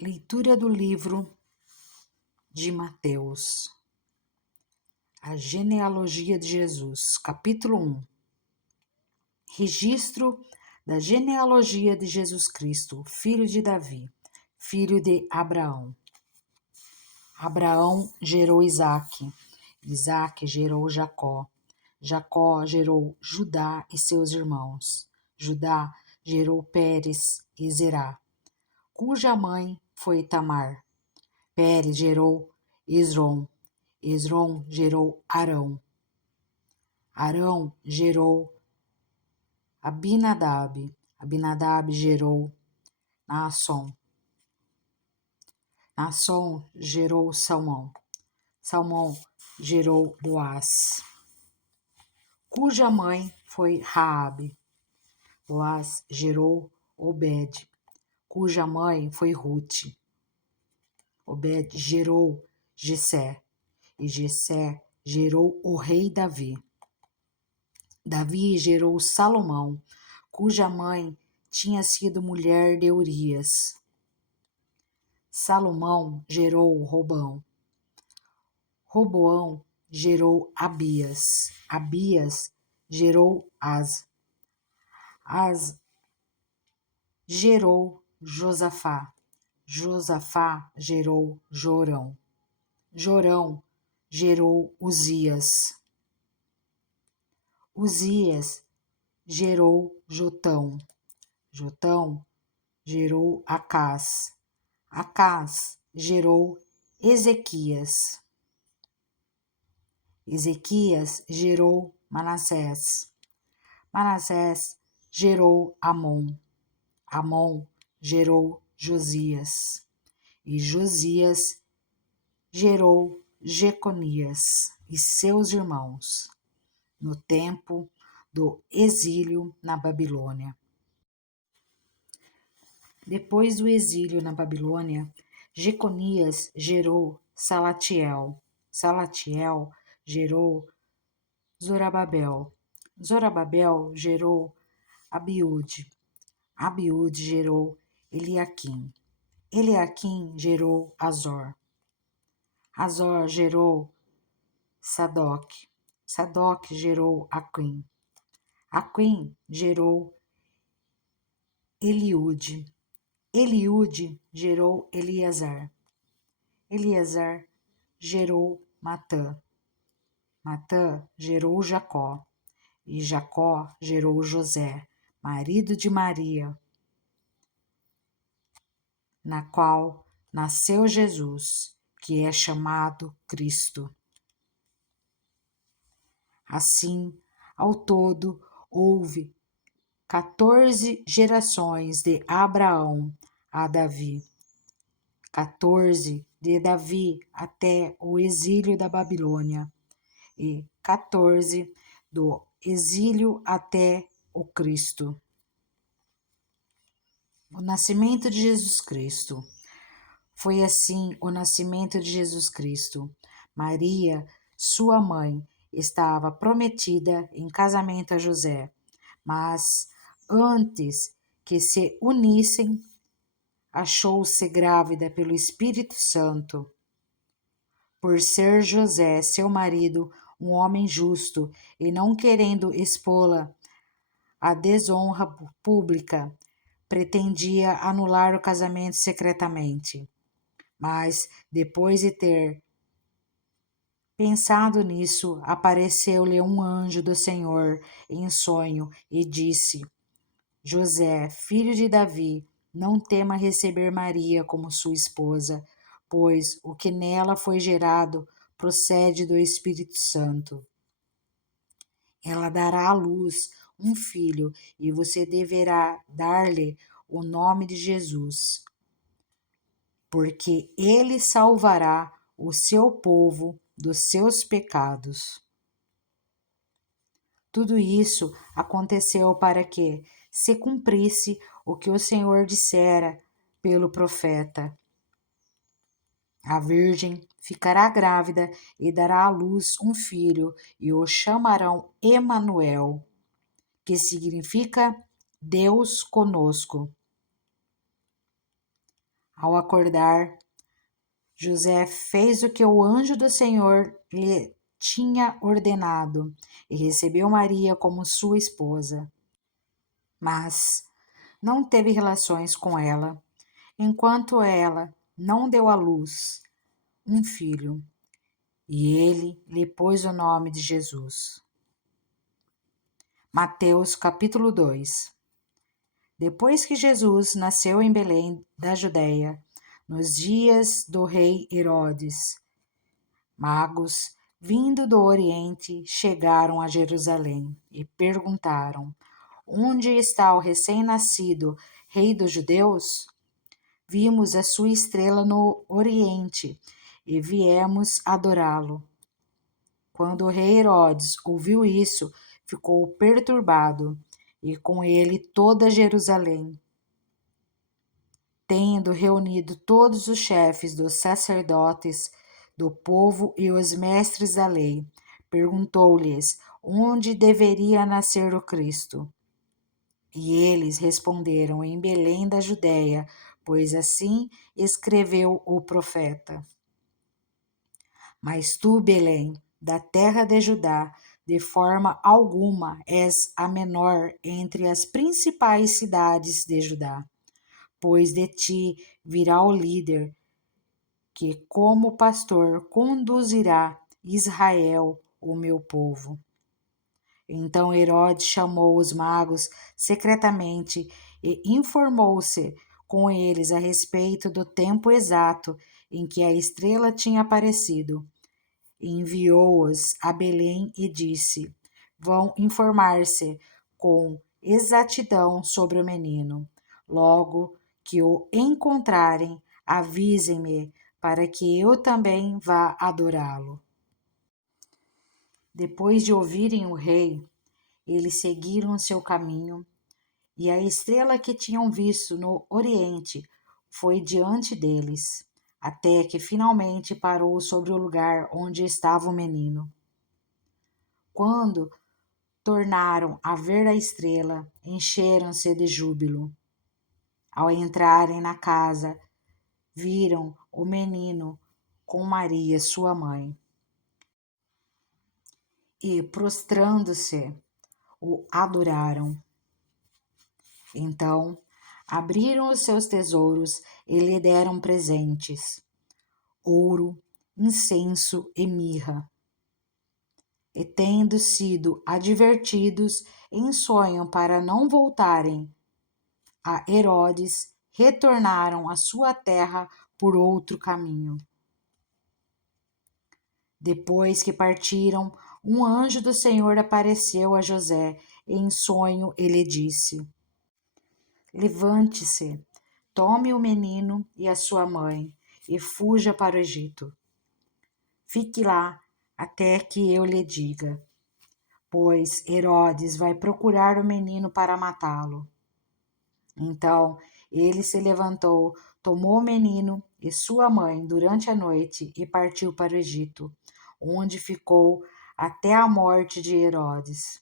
Leitura do livro de Mateus, a genealogia de Jesus, capítulo 1. Registro da genealogia de Jesus Cristo, filho de Davi, filho de Abraão. Abraão gerou Isaque, Isaque gerou Jacó, Jacó gerou Judá e seus irmãos, Judá gerou Pérez e Zerá, cuja mãe foi Tamar. Pérez gerou Esrom, Esrom gerou Arão, Arão gerou Abinadab, Abinadab gerou Naasson, Naasson gerou Salmão, Salmão gerou Boaz, cuja mãe foi Raabe. Boaz gerou Obed, cuja mãe foi Rute. Obed gerou Jessé, e Jessé gerou o rei Davi. Davi gerou Salomão, cuja mãe tinha sido mulher de Urias. Salomão gerou Roboão. Roboão gerou Abias. Abias gerou As. As gerou Josafá. Josafá gerou Jorão. Jorão gerou Uzias. Uzias gerou Jotão. Jotão gerou Acás. Acás gerou Ezequias. Ezequias gerou Manassés. Manassés gerou Amon. Amon gerou Josias. E Josias gerou Jeconias e seus irmãos, no tempo do exílio na Babilônia. Depois do exílio na Babilônia, Jeconias gerou Salatiel. Salatiel gerou Zorobabel. Zorobabel gerou Abiúde. Abiúde gerou Eliaquim. Eliaquim gerou Azor. Azor gerou Sadoc. Sadoc gerou Aquim. Aquim gerou Eliúde. Eliúde gerou Eleazar. Eleazar gerou Matã. Matã gerou Jacó. E Jacó gerou José, marido de Maria, na qual nasceu Jesus, que é chamado Cristo. Assim, ao todo, houve 14 gerações de Abraão a Davi, 14 de Davi até o exílio da Babilônia e 14 do exílio até o Cristo. O nascimento de Jesus Cristo. Foi assim o nascimento de Jesus Cristo. Maria, sua mãe, estava prometida em casamento a José, mas antes que se unissem, achou-se grávida pelo Espírito Santo. Por ser José, seu marido, um homem justo e não querendo expô-la à desonra pública, pretendia anular o casamento secretamente. Mas, depois de ter pensado nisso, apareceu-lhe um anjo do Senhor em sonho e disse: José, filho de Davi, não tema receber Maria como sua esposa, pois o que nela foi gerado procede do Espírito Santo. Ela dará à luz um filho e você deverá dar-lhe o nome de Jesus, porque ele salvará o seu povo dos seus pecados. Tudo isso aconteceu para que se cumprisse o que o Senhor dissera pelo profeta. A virgem ficará grávida e dará à luz um filho e o chamarão Emanuel, que significa Deus conosco. Ao acordar, José fez o que o anjo do Senhor lhe tinha ordenado e recebeu Maria como sua esposa. Mas não teve relações com ela, enquanto ela não deu à luz um filho, e ele lhe pôs o nome de Jesus. Mateus capítulo 2. Depois que Jesus nasceu em Belém da Judéia, nos dias do rei Herodes, magos, vindo do Oriente, chegaram a Jerusalém e perguntaram: Onde está o recém-nascido rei dos judeus? Vimos a sua estrela no Oriente e viemos adorá-lo. Quando o rei Herodes ouviu isso, ficou perturbado, e com ele toda Jerusalém. Tendo reunido todos os chefes dos sacerdotes do povo e os mestres da lei, perguntou-lhes onde deveria nascer o Cristo. E eles responderam: em Belém da Judéia, pois assim escreveu o profeta. Mas tu, Belém, da terra de Judá, de forma alguma és a menor entre as principais cidades de Judá, pois de ti virá o líder, que como pastor conduzirá Israel, o meu povo. Então Herodes chamou os magos secretamente e informou-se com eles a respeito do tempo exato em que a estrela tinha aparecido. Enviou-os a Belém e disse: Vão informar-se com exatidão sobre o menino. Logo que o encontrarem, avisem-me, para que eu também vá adorá-lo. Depois de ouvirem o rei, eles seguiram seu caminho, e a estrela que tinham visto no Oriente foi diante deles, até que finalmente parou sobre o lugar onde estava o menino. Quando tornaram a ver a estrela, encheram-se de júbilo. Ao entrarem na casa, viram o menino com Maria, sua mãe, e, prostrando-se, o adoraram. Então, abriram os seus tesouros e lhe deram presentes: ouro, incenso e mirra. E tendo sido advertidos em sonho para não voltarem a Herodes, retornaram à sua terra por outro caminho. Depois que partiram, um anjo do Senhor apareceu a José em sonho e lhe disse: Levante-se, tome o menino e a sua mãe e fuja para o Egito. Fique lá até que eu lhe diga, pois Herodes vai procurar o menino para matá-lo. Então ele se levantou, tomou o menino e sua mãe durante a noite e partiu para o Egito, onde ficou até a morte de Herodes.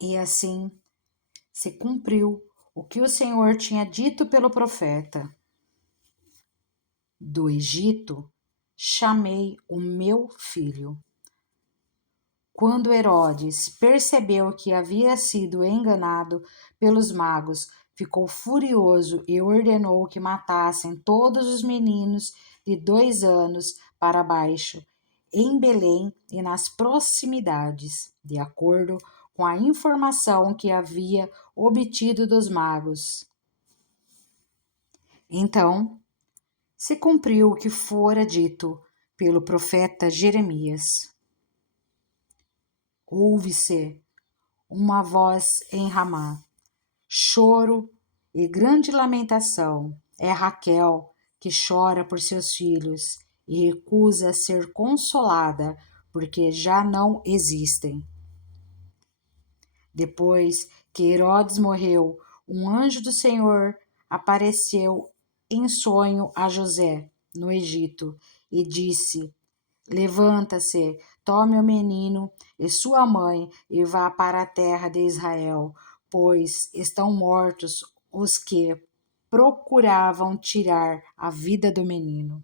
E assim se cumpriu o que o Senhor tinha dito pelo profeta: do Egito chamei o meu filho. Quando Herodes percebeu que havia sido enganado pelos magos, ficou furioso e ordenou que matassem todos os meninos de 2 anos para baixo, em Belém e nas proximidades, de acordo com a informação que havia obtido dos magos. Então, se cumpriu o que fora dito pelo profeta Jeremias. Ouve-se uma voz em Ramá, choro e grande lamentação. É Raquel que chora por seus filhos e recusa ser consolada, porque já não existem. Depois que Herodes morreu, um anjo do Senhor apareceu em sonho a José, no Egito, e disse: Levanta-se, tome o menino e sua mãe e vá para a terra de Israel, pois estão mortos os que procuravam tirar a vida do menino.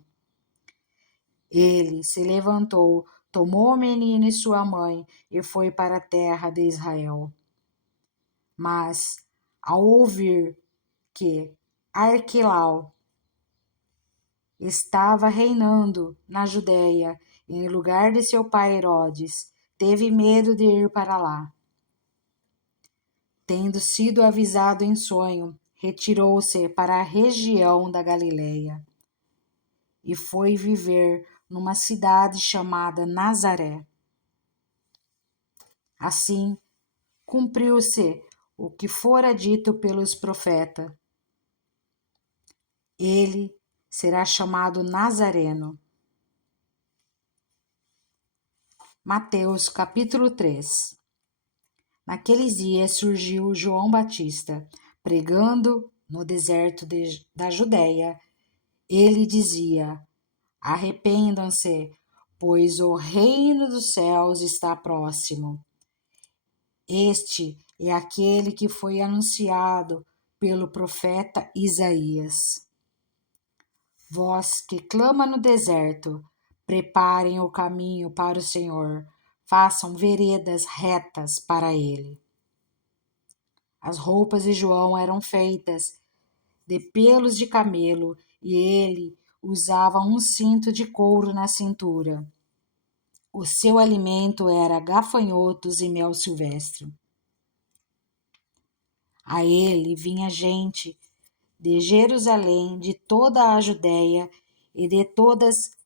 Ele se levantou, tomou o menino e sua mãe e foi para a terra de Israel. Mas, ao ouvir que Arquelau estava reinando na Judéia, em lugar de seu pai Herodes, teve medo de ir para lá. Tendo sido avisado em sonho, retirou-se para a região da Galileia e foi viver numa cidade chamada Nazaré. Assim, cumpriu-se o que fora dito pelos profetas. Ele será chamado Nazareno. Mateus capítulo 3. Naqueles dias surgiu João Batista, pregando no deserto da Judéia. Ele dizia: arrependam-se, pois o reino dos céus está próximo. Este é aquele que foi anunciado pelo profeta Isaías. Vós que clama no deserto, preparem o caminho para o Senhor, façam veredas retas para ele. As roupas de João eram feitas de pelos de camelo e ele usava um cinto de couro na cintura. O seu alimento era gafanhotos e mel silvestre. A ele vinha gente de Jerusalém, de toda a Judéia e de todas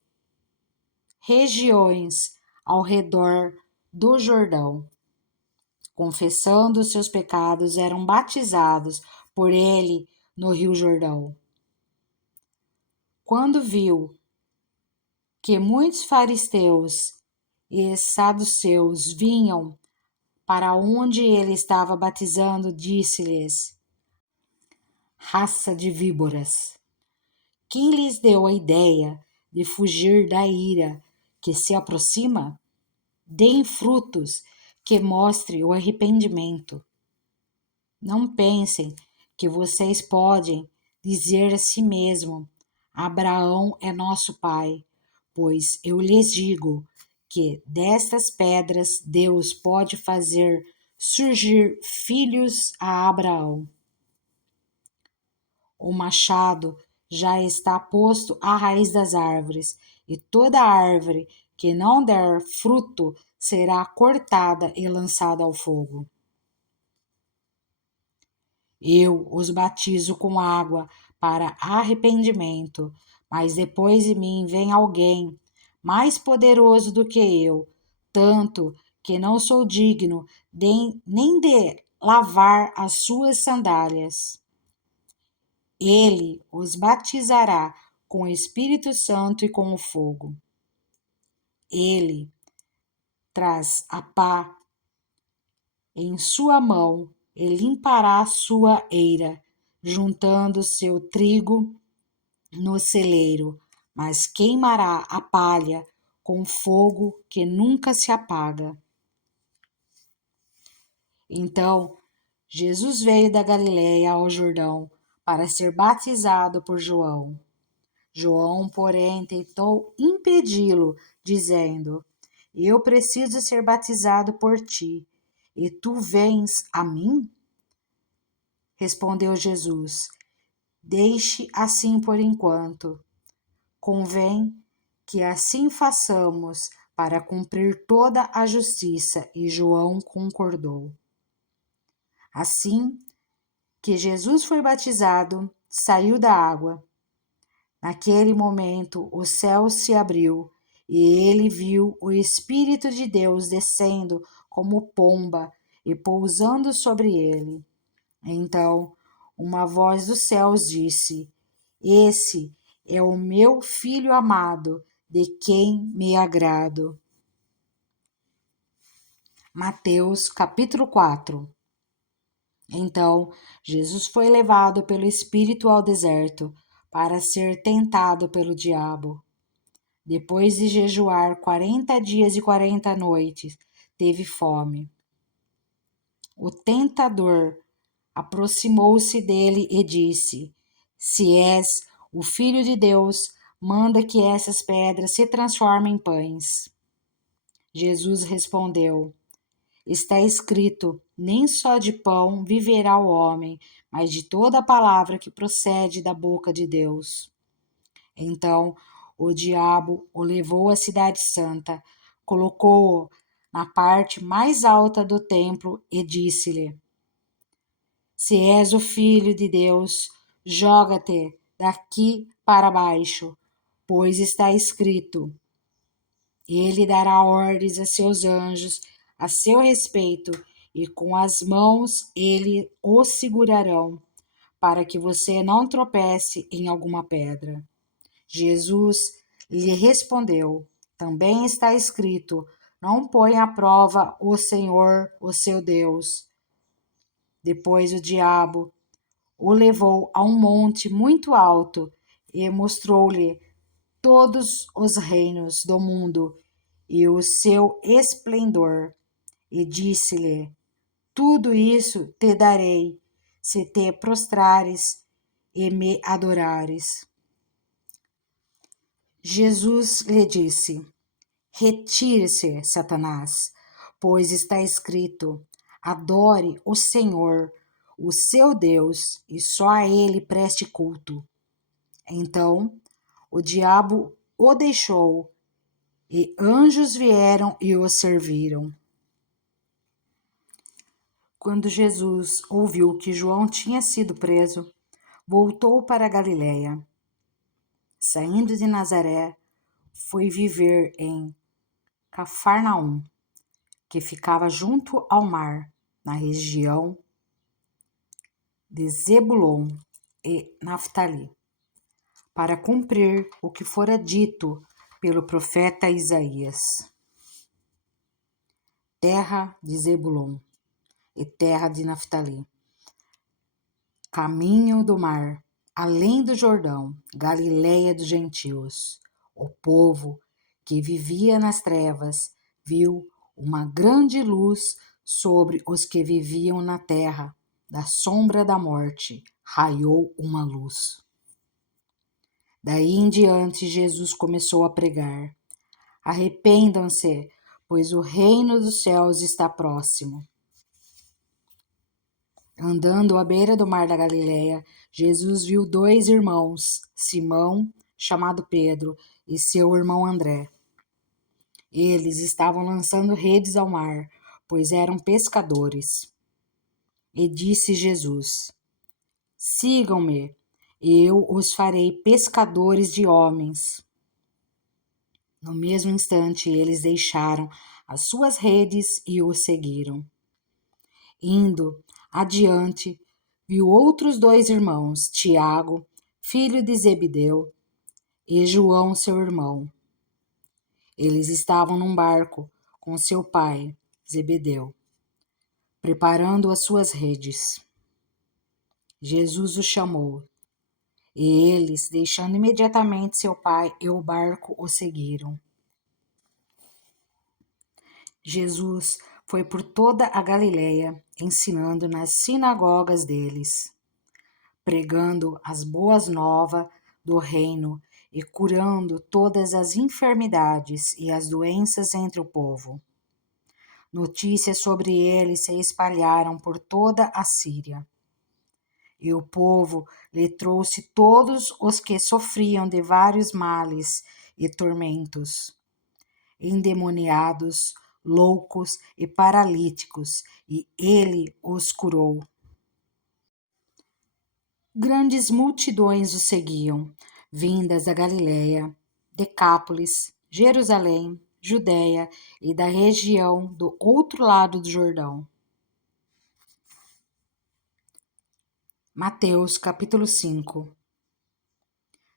regiões ao redor do Jordão. Confessando os seus pecados, eram batizados por ele no Rio Jordão. Quando viu que muitos fariseus e saduceus vinham para onde ele estava batizando, disse-lhes: raça de víboras, quem lhes deu a ideia de fugir da ira que se aproxima? Deem frutos que mostrem o arrependimento. Não pensem que vocês podem dizer a si mesmo: Abraão é nosso pai, pois eu lhes digo que destas pedras Deus pode fazer surgir filhos a Abraão. O machado já está posto à raiz das árvores, e toda árvore que não der fruto será cortada e lançada ao fogo. Eu os batizo com água para arrependimento, mas depois de mim vem alguém mais poderoso do que eu, tanto que não sou digno nem de lavar as suas sandálias. Ele os batizará com o Espírito Santo e com o fogo. Ele traz a pá em sua mão e limpará a sua eira, juntando seu trigo no celeiro, mas queimará a palha com fogo que nunca se apaga. Então, Jesus veio da Galiléia ao Jordão para ser batizado por João. João, porém, tentou impedi-lo, dizendo: eu preciso ser batizado por ti, e tu vens a mim? Respondeu Jesus: deixe assim por enquanto. Convém que assim façamos para cumprir toda a justiça. E João concordou. Assim que Jesus foi batizado, saiu da água. Naquele momento o céu se abriu e ele viu o Espírito de Deus descendo como pomba e pousando sobre ele. Então uma voz dos céus disse: esse é o meu Filho amado, de quem me agrado. Mateus capítulo 4. Então Jesus foi levado pelo Espírito ao deserto para ser tentado pelo diabo. Depois de jejuar 40 dias e 40 noites, teve fome. O tentador aproximou-se dele e disse: Se és o Filho de Deus, manda que essas pedras se transformem em pães. Jesus respondeu: Está escrito: nem só de pão viverá o homem, mas de toda a palavra que procede da boca de Deus. Então o diabo o levou à cidade santa, colocou-o na parte mais alta do templo e disse-lhe: Se és o filho de Deus, joga-te daqui para baixo, pois está escrito: Ele dará ordens a seus anjos a seu respeito, e com as mãos ele o segurarão, para que você não tropece em alguma pedra. Jesus lhe respondeu: Também está escrito: Não põe à prova o Senhor, o seu Deus. Depois o diabo o levou a um monte muito alto e mostrou-lhe todos os reinos do mundo e o seu esplendor, e disse-lhe: Tudo isso te darei, se te prostrares e me adorares. Jesus lhe disse: Retire-se, Satanás, pois está escrito: Adore o Senhor, o seu Deus, e só a ele preste culto. Então o diabo o deixou, e anjos vieram e o serviram. Quando Jesus ouviu que João tinha sido preso, voltou para a Galiléia. Saindo de Nazaré, foi viver em Cafarnaum, que ficava junto ao mar, na região de Zebulon e Naftali, para cumprir o que fora dito pelo profeta Isaías. Terra de Zebulon e terra de Naftali, caminho do mar, além do Jordão, Galiléia dos gentios. O povo que vivia nas trevas viu uma grande luz sobre os que viviam na terra. Da sombra da morte raiou uma luz. Daí em diante Jesus começou a pregar: Arrependam-se, pois o reino dos céus está próximo. Andando à beira do mar da Galileia, Jesus viu dois irmãos, Simão, chamado Pedro, e seu irmão André. Eles estavam lançando redes ao mar, pois eram pescadores. E disse Jesus: Sigam-me, e eu os farei pescadores de homens. No mesmo instante, eles deixaram as suas redes e o seguiram. Indo adiante, viu outros dois irmãos, Tiago, filho de Zebedeu, e João, seu irmão. Eles estavam num barco com seu pai, Zebedeu, preparando as suas redes. Jesus os chamou, e eles, deixando imediatamente seu pai e o barco, o seguiram. Jesus foi por toda a Galileia, ensinando nas sinagogas deles, pregando as boas novas do reino e curando todas as enfermidades e as doenças entre o povo. Notícias sobre ele se espalharam por toda a Síria. E o povo lhe trouxe todos os que sofriam de vários males e tormentos, endemoniados, loucos e paralíticos, e ele os curou. Grandes multidões o seguiam, vindas da Galiléia, Decápolis, Jerusalém, Judéia e da região do outro lado do Jordão. Mateus capítulo 5.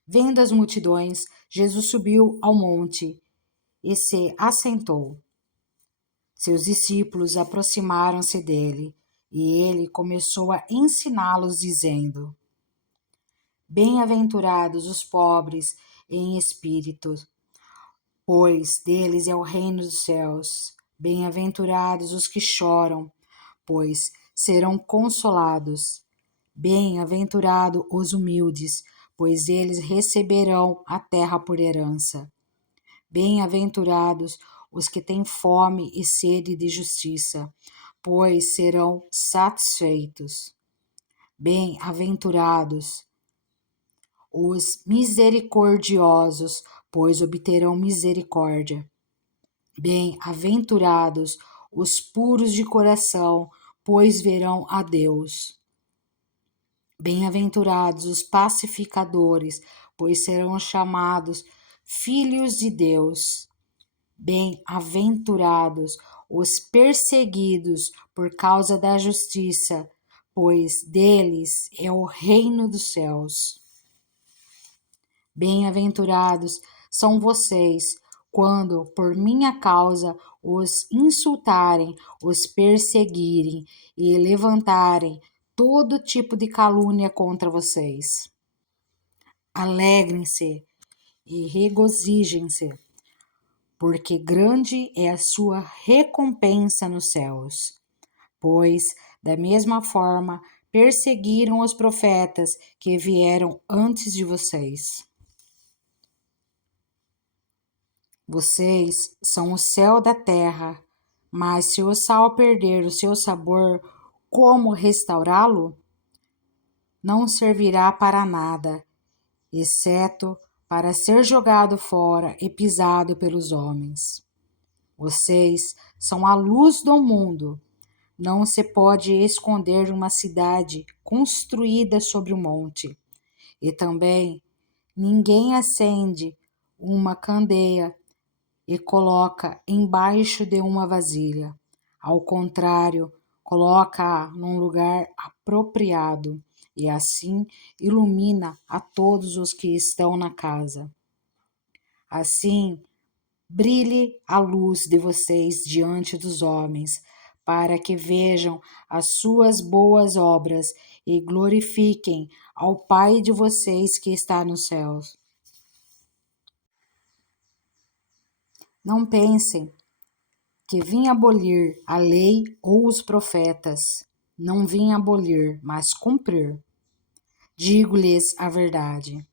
Vendo as multidões, Jesus subiu ao monte e se assentou. Seus discípulos aproximaram-se dele, e ele começou a ensiná-los, dizendo: Bem-aventurados os pobres em espírito, pois deles é o reino dos céus. Bem-aventurados os que choram, pois serão consolados. Bem-aventurados os humildes, pois eles receberão a terra por herança. Bem-aventurados os que têm fome e sede de justiça, pois serão satisfeitos. Bem-aventurados os misericordiosos, pois obterão misericórdia. Bem-aventurados os puros de coração, pois verão a Deus. Bem-aventurados os pacificadores, pois serão chamados filhos de Deus. Bem-aventurados os perseguidos por causa da justiça, pois deles é o reino dos céus. Bem-aventurados são vocês, quando por minha causa os insultarem, os perseguirem e levantarem todo tipo de calúnia contra vocês. Alegrem-se e regozijem-se, porque grande é a sua recompensa nos céus. Pois, da mesma forma, perseguiram os profetas que vieram antes de vocês. Vocês são o sal da terra, mas se o sal perder o seu sabor, como restaurá-lo? Não servirá para nada, exceto para ser jogado fora e pisado pelos homens. Vocês são a luz do mundo. Não se pode esconder uma cidade construída sobre um monte. E também ninguém acende uma candeia e coloca embaixo de uma vasilha. Ao contrário, coloca-a num lugar apropriado e assim ilumina a todos os que estão na casa. Assim, brilhe a luz de vocês diante dos homens, para que vejam as suas boas obras e glorifiquem ao Pai de vocês que está nos céus. Não pensem que vim abolir a lei ou os profetas. Não vim abolir, mas cumprir. Digo-lhes a verdade.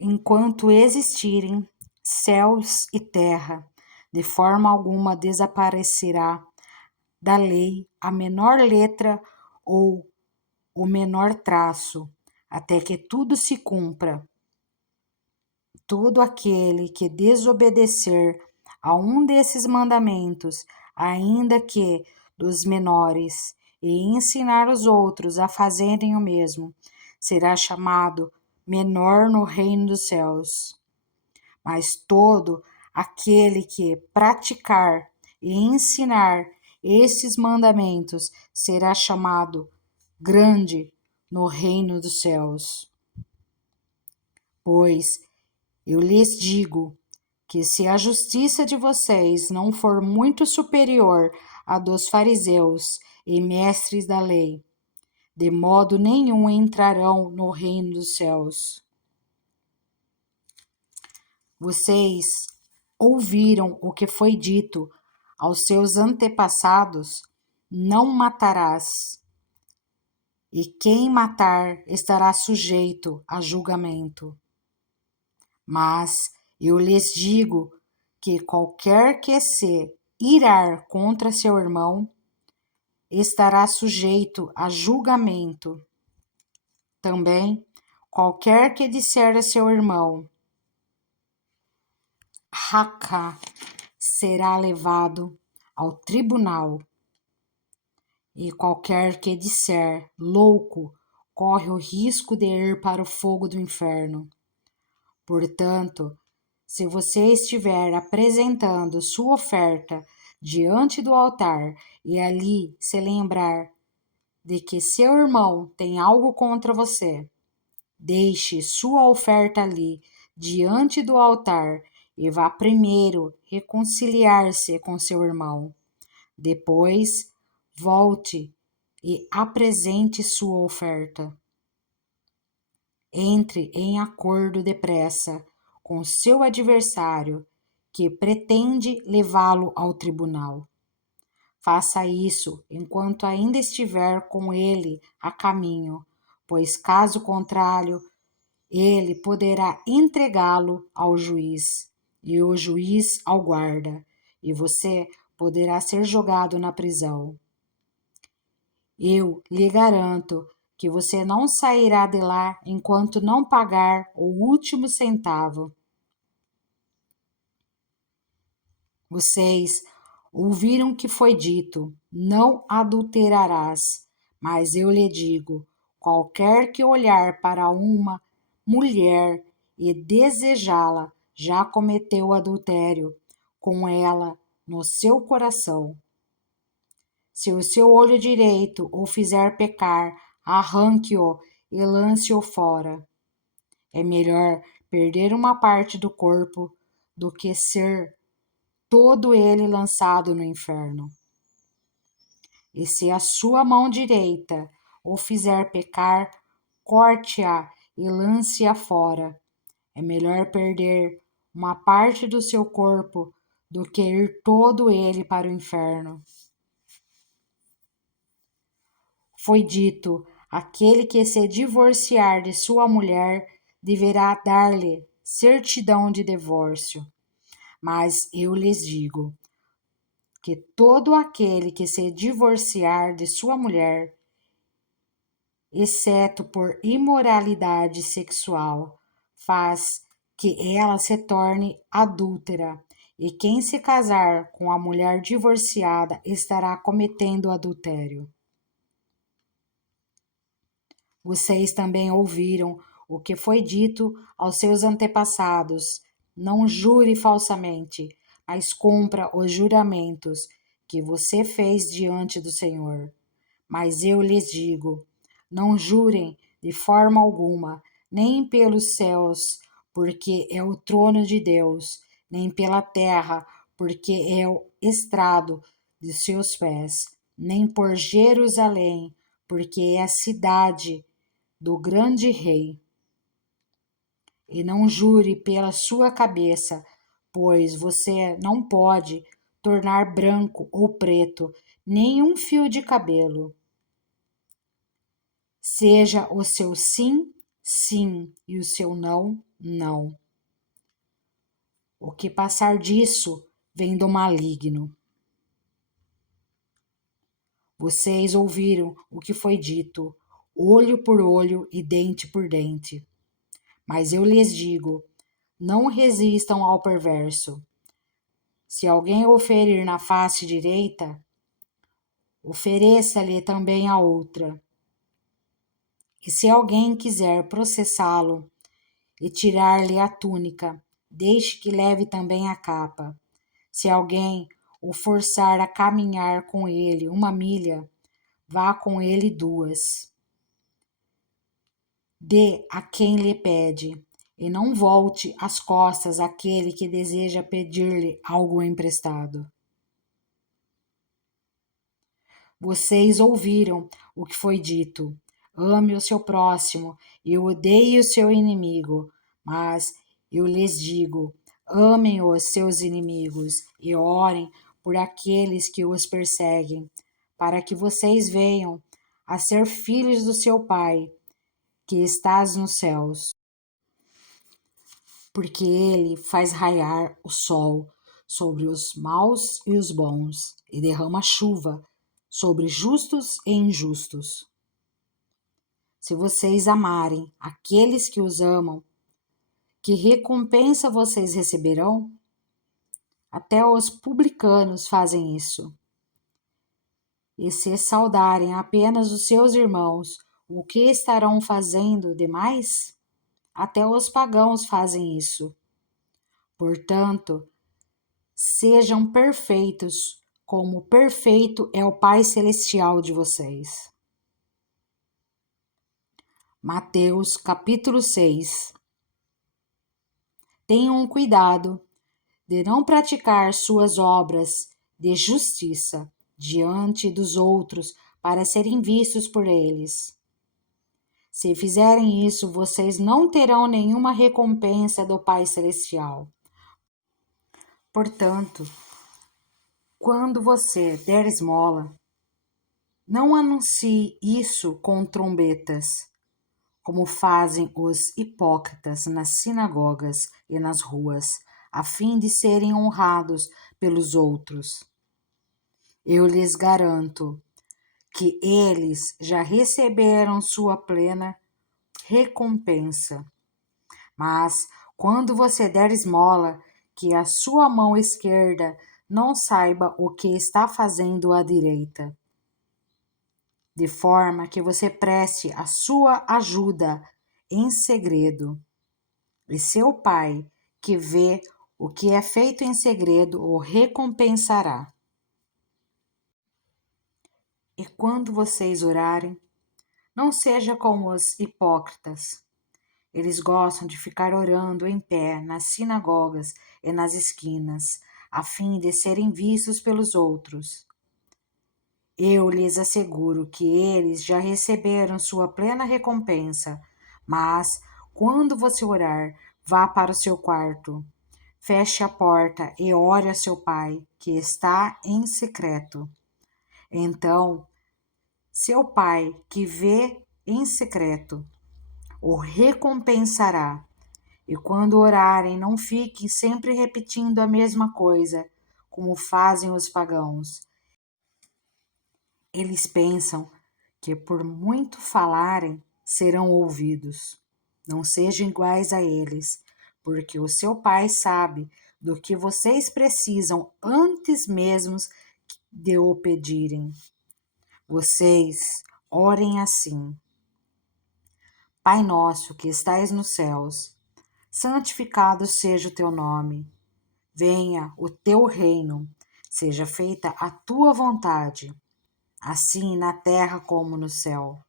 Enquanto existirem céus e terra, de forma alguma desaparecerá da lei a menor letra ou o menor traço, até que tudo se cumpra. Todo aquele que desobedecer a um desses mandamentos, ainda que dos menores, e ensinar os outros a fazerem o mesmo, será chamado menor no reino dos céus. Mas todo aquele que praticar e ensinar esses mandamentos será chamado grande no reino dos céus. Pois eu lhes digo que se a justiça de vocês não for muito superior à dos fariseus e mestres da lei, de modo nenhum entrarão no reino dos céus. Vocês ouviram o que foi dito aos seus antepassados: não matarás, e quem matar estará sujeito a julgamento. Mas eu lhes digo que qualquer que se irar contra seu irmão estará sujeito a julgamento. Também, qualquer que disser a seu irmão, Raca, será levado ao tribunal. E qualquer que disser, louco, corre o risco de ir para o fogo do inferno. Portanto, se você estiver apresentando sua oferta diante do altar e ali se lembrar de que seu irmão tem algo contra você, deixe sua oferta ali diante do altar e vá primeiro reconciliar-se com seu irmão. Depois, volte e apresente sua oferta. Entre em acordo depressa com seu adversário que pretende levá-lo ao tribunal. Faça isso enquanto ainda estiver com ele a caminho, pois caso contrário, ele poderá entregá-lo ao juiz, e o juiz ao guarda, e você poderá ser jogado na prisão. Eu lhe garanto que você não sairá de lá enquanto não pagar o último centavo. Vocês ouviram que foi dito: não adulterarás. Mas eu lhe digo: qualquer que olhar para uma mulher e desejá-la já cometeu adultério com ela no seu coração. Se o seu olho direito o fizer pecar, arranque-o e lance-o fora. É melhor perder uma parte do corpo do que ser todo ele lançado no inferno. E se a sua mão direita o fizer pecar, corte-a e lance-a fora. É melhor perder uma parte do seu corpo do que ir todo ele para o inferno. Foi dito: aquele que se divorciar de sua mulher deverá dar-lhe certidão de divórcio. Mas eu lhes digo que todo aquele que se divorciar de sua mulher, exceto por imoralidade sexual, faz que ela se torne adúltera, e quem se casar com a mulher divorciada estará cometendo adultério. Vocês também ouviram o que foi dito aos seus antepassados: não jure falsamente, mas cumpra os juramentos que você fez diante do Senhor. Mas eu lhes digo: não jurem de forma alguma, nem pelos céus, porque é o trono de Deus, nem pela terra, porque é o estrado de seus pés, nem por Jerusalém, porque é a cidade do grande rei. E não jure pela sua cabeça, pois você não pode tornar branco ou preto nenhum fio de cabelo. Seja o seu sim, sim, e o seu não, não. O que passar disso vem do maligno. Vocês ouviram o que foi dito: olho por olho e dente por dente. Mas eu lhes digo: não resistam ao perverso. Se alguém o ferir na face direita, ofereça-lhe também a outra. E se alguém quiser processá-lo e tirar-lhe a túnica, deixe que leve também a capa. Se alguém o forçar a caminhar com ele 1 milha, vá com ele 2. Dê a quem lhe pede, e não volte as costas àquele que deseja pedir-lhe algo emprestado. Vocês ouviram o que foi dito: ame o seu próximo e odeie o seu inimigo. Mas eu lhes digo: amem os seus inimigos e orem por aqueles que os perseguem, para que vocês venham a ser filhos do seu Pai, que estás nos céus. Porque ele faz raiar o sol sobre os maus e os bons, e derrama chuva sobre justos e injustos. Se vocês amarem aqueles que os amam, que recompensa vocês receberão? Até os publicanos fazem isso. E se saudarem apenas os seus irmãos, o que estarão fazendo demais? Até os pagãos fazem isso. Portanto, sejam perfeitos, como perfeito é o Pai Celestial de vocês. Mateus capítulo 6. Tenham cuidado de não praticar suas obras de justiça diante dos outros para serem vistos por eles. Se fizerem isso, vocês não terão nenhuma recompensa do Pai Celestial. Portanto, Quando você der esmola, não anuncie isso com trombetas, como fazem os hipócritas nas sinagogas e nas ruas, a fim de serem honrados pelos outros. Eu lhes garanto que eles já receberam sua plena recompensa. Mas quando você der esmola, que a sua mão esquerda não saiba o que está fazendo a direita, de forma que você preste a sua ajuda em segredo. E seu pai, que vê o que é feito em segredo, o recompensará. E quando vocês orarem, não seja como os hipócritas. Eles gostam de ficar orando em pé nas sinagogas e nas esquinas, a fim de serem vistos pelos outros. Eu lhes asseguro que eles já receberam sua plena recompensa. Mas, quando você orar, vá para o seu quarto, feche a porta e ore a seu pai, que está em secreto. Então, seu pai, que vê em secreto, o recompensará. E quando orarem, não fiquem sempre repetindo a mesma coisa, como fazem os pagãos. Eles pensam que por muito falarem serão ouvidos. Não sejam iguais a eles, porque o seu Pai sabe do que vocês precisam antes mesmo de o pedirem. Vocês orem assim: Pai nosso que estais nos céus, santificado seja o teu nome. Venha o teu reino, seja feita a tua vontade, assim na terra como no céu.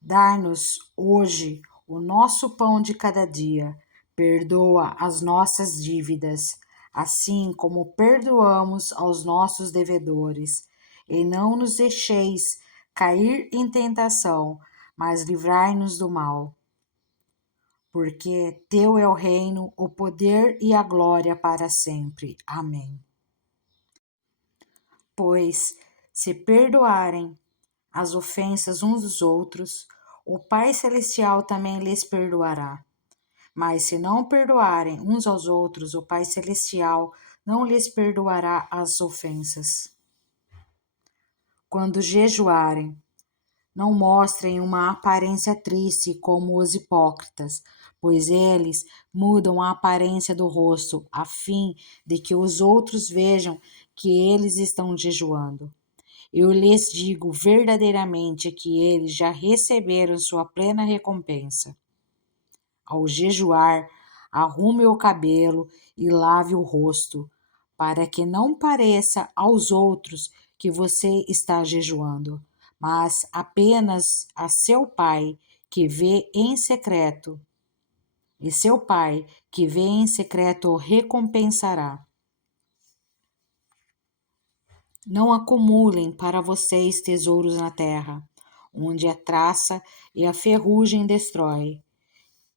Dai-nos hoje o nosso pão de cada dia. Perdoa as nossas dívidas, assim como perdoamos aos nossos devedores. E não nos deixeis cair em tentação, mas livrai-nos do mal. Porque teu é o reino, o poder e a glória para sempre. Amém. Pois, se perdoarem as ofensas uns dos outros, o Pai Celestial também lhes perdoará. Mas se não perdoarem uns aos outros, o Pai Celestial não lhes perdoará as ofensas. Quando jejuarem, não mostrem uma aparência triste como os hipócritas, pois eles mudam a aparência do rosto, a fim de que os outros vejam que eles estão jejuando. Eu lhes digo verdadeiramente que eles já receberam sua plena recompensa. Ao jejuar, arrume o cabelo e lave o rosto, para que não pareça aos outros que você está jejuando, mas apenas a seu pai que vê em secreto. E seu pai que vê em secreto o recompensará. Não acumulem para vocês tesouros na terra, onde a traça e a ferrugem destrói,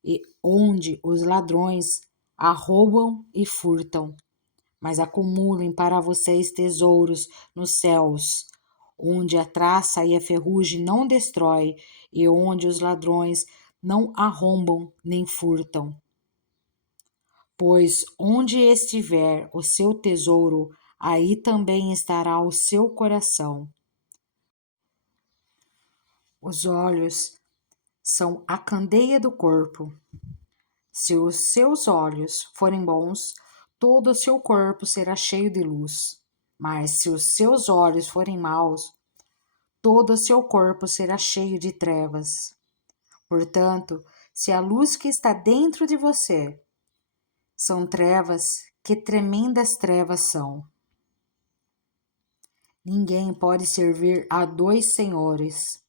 e onde os ladrões arrombam e furtam. Mas acumulem para vocês tesouros nos céus, onde a traça e a ferrugem não destrói, e onde os ladrões não arrombam nem furtam. Pois onde estiver o seu tesouro, aí também estará o seu coração. Os olhos são a candeia do corpo. Se os seus olhos forem bons, todo o seu corpo será cheio de luz. Mas se os seus olhos forem maus, todo o seu corpo será cheio de trevas. Portanto, se a luz que está dentro de você são trevas, que tremendas trevas são! Ninguém pode servir a dois senhores,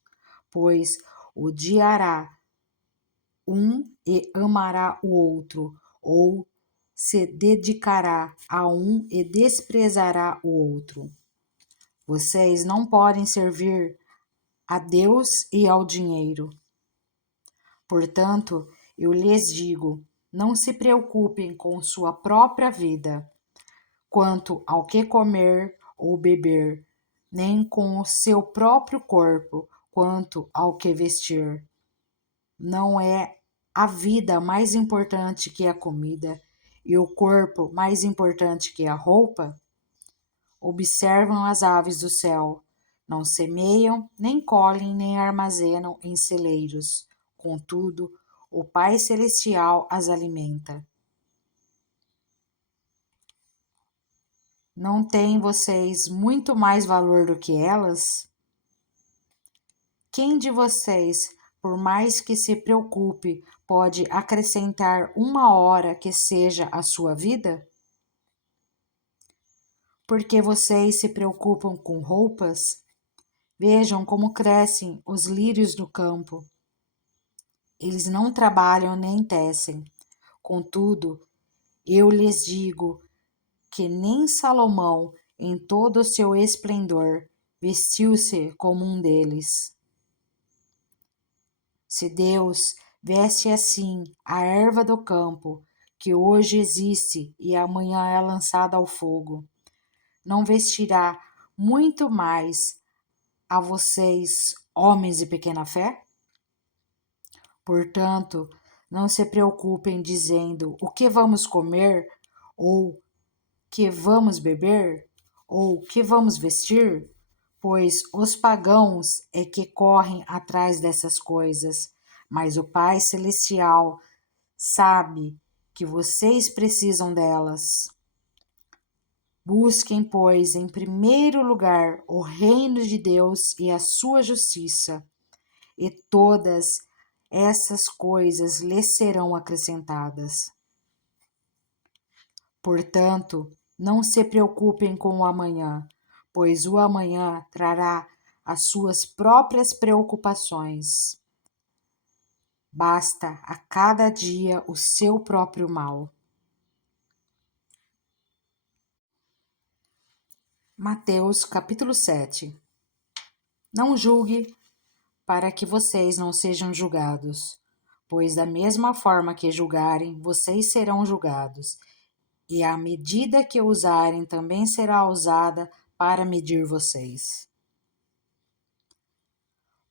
pois odiará um e amará o outro, ou se dedicará a um e desprezará o outro. Vocês não podem servir a Deus e ao dinheiro. Portanto, eu lhes digo, não se preocupem com sua própria vida, quanto ao que comer ou beber, nem com o seu próprio corpo, quanto ao que vestir. Não é a vida mais importante que a comida e o corpo mais importante que a roupa? Observam as aves do céu. Não semeiam, nem colhem, nem armazenam em celeiros. Contudo, o Pai Celestial as alimenta. Não têm vocês muito mais valor do que elas? Quem de vocês, por mais que se preocupe, pode acrescentar uma hora que seja a sua vida? Porque vocês se preocupam com roupas? Vejam como crescem os lírios do campo. Eles não trabalham nem tecem. Contudo, eu lhes digo que nem Salomão, em todo o seu esplendor, vestiu-se como um deles. Se Deus veste assim a erva do campo, que hoje existe e amanhã é lançada ao fogo, não vestirá muito mais a vocês, homens de pequena fé? Portanto, não se preocupem dizendo o que vamos comer, ou que vamos beber, ou que vamos vestir, pois os pagãos é que correm atrás dessas coisas, mas o Pai Celestial sabe que vocês precisam delas. Busquem, pois, em primeiro lugar o reino de Deus e a sua justiça, e todas essas coisas lhes serão acrescentadas. Portanto, não se preocupem com o amanhã, pois o amanhã trará as suas próprias preocupações. Basta a cada dia o seu próprio mal. Mateus capítulo 7. Não julgue para que vocês não sejam julgados, pois da mesma forma que julgarem, vocês serão julgados, e a medida que usarem também será usada para medir vocês.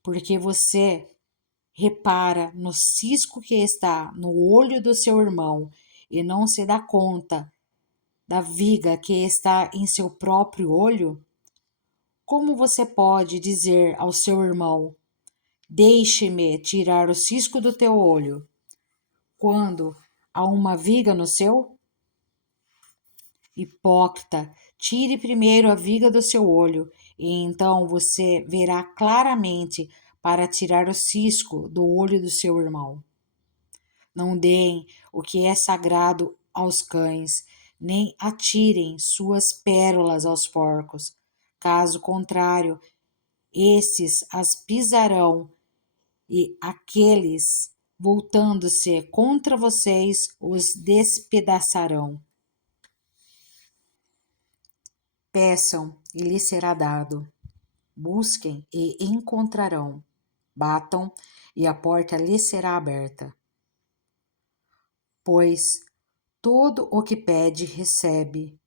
Porque você repara no cisco que está no olho do seu irmão e não se dá conta da viga que está em seu próprio olho? Como você pode dizer ao seu irmão: deixe-me tirar o cisco do teu olho, quando há uma viga no seu? Hipócrita, tire primeiro a viga do seu olho, e então você verá claramente para tirar o cisco do olho do seu irmão. Não deem o que é sagrado aos cães, nem atirem suas pérolas aos porcos. Caso contrário, estes as pisarão, e aqueles, voltando-se contra vocês, os despedaçarão. Peçam e lhes será dado. Busquem e encontrarão. Batam e a porta lhes será aberta. Pois todo o que pede, recebe.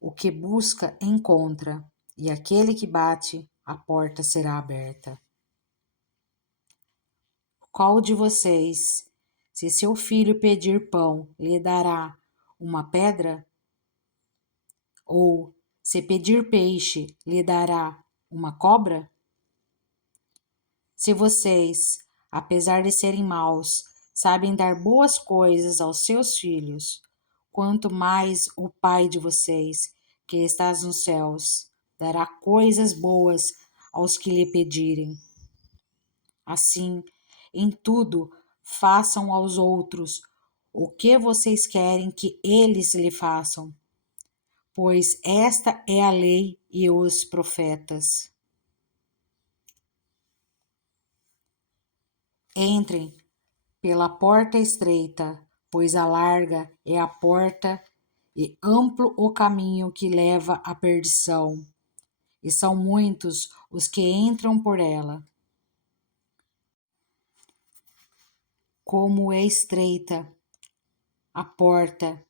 O que busca, encontra. E aquele que bate, a porta será aberta. Qual de vocês, se seu filho pedir pão, lhe dará uma pedra? Ou, se pedir peixe, lhe dará uma cobra? Se vocês, apesar de serem maus, sabem dar boas coisas aos seus filhos, quanto mais o Pai de vocês, que estás nos céus, dará coisas boas aos que lhe pedirem. Assim, em tudo, façam aos outros o que vocês querem que eles lhe façam, pois esta é a lei e os profetas. Entrem pela porta estreita, pois a larga é a porta e amplo o caminho que leva à perdição, e são muitos os que entram por ela. Como é estreita a porta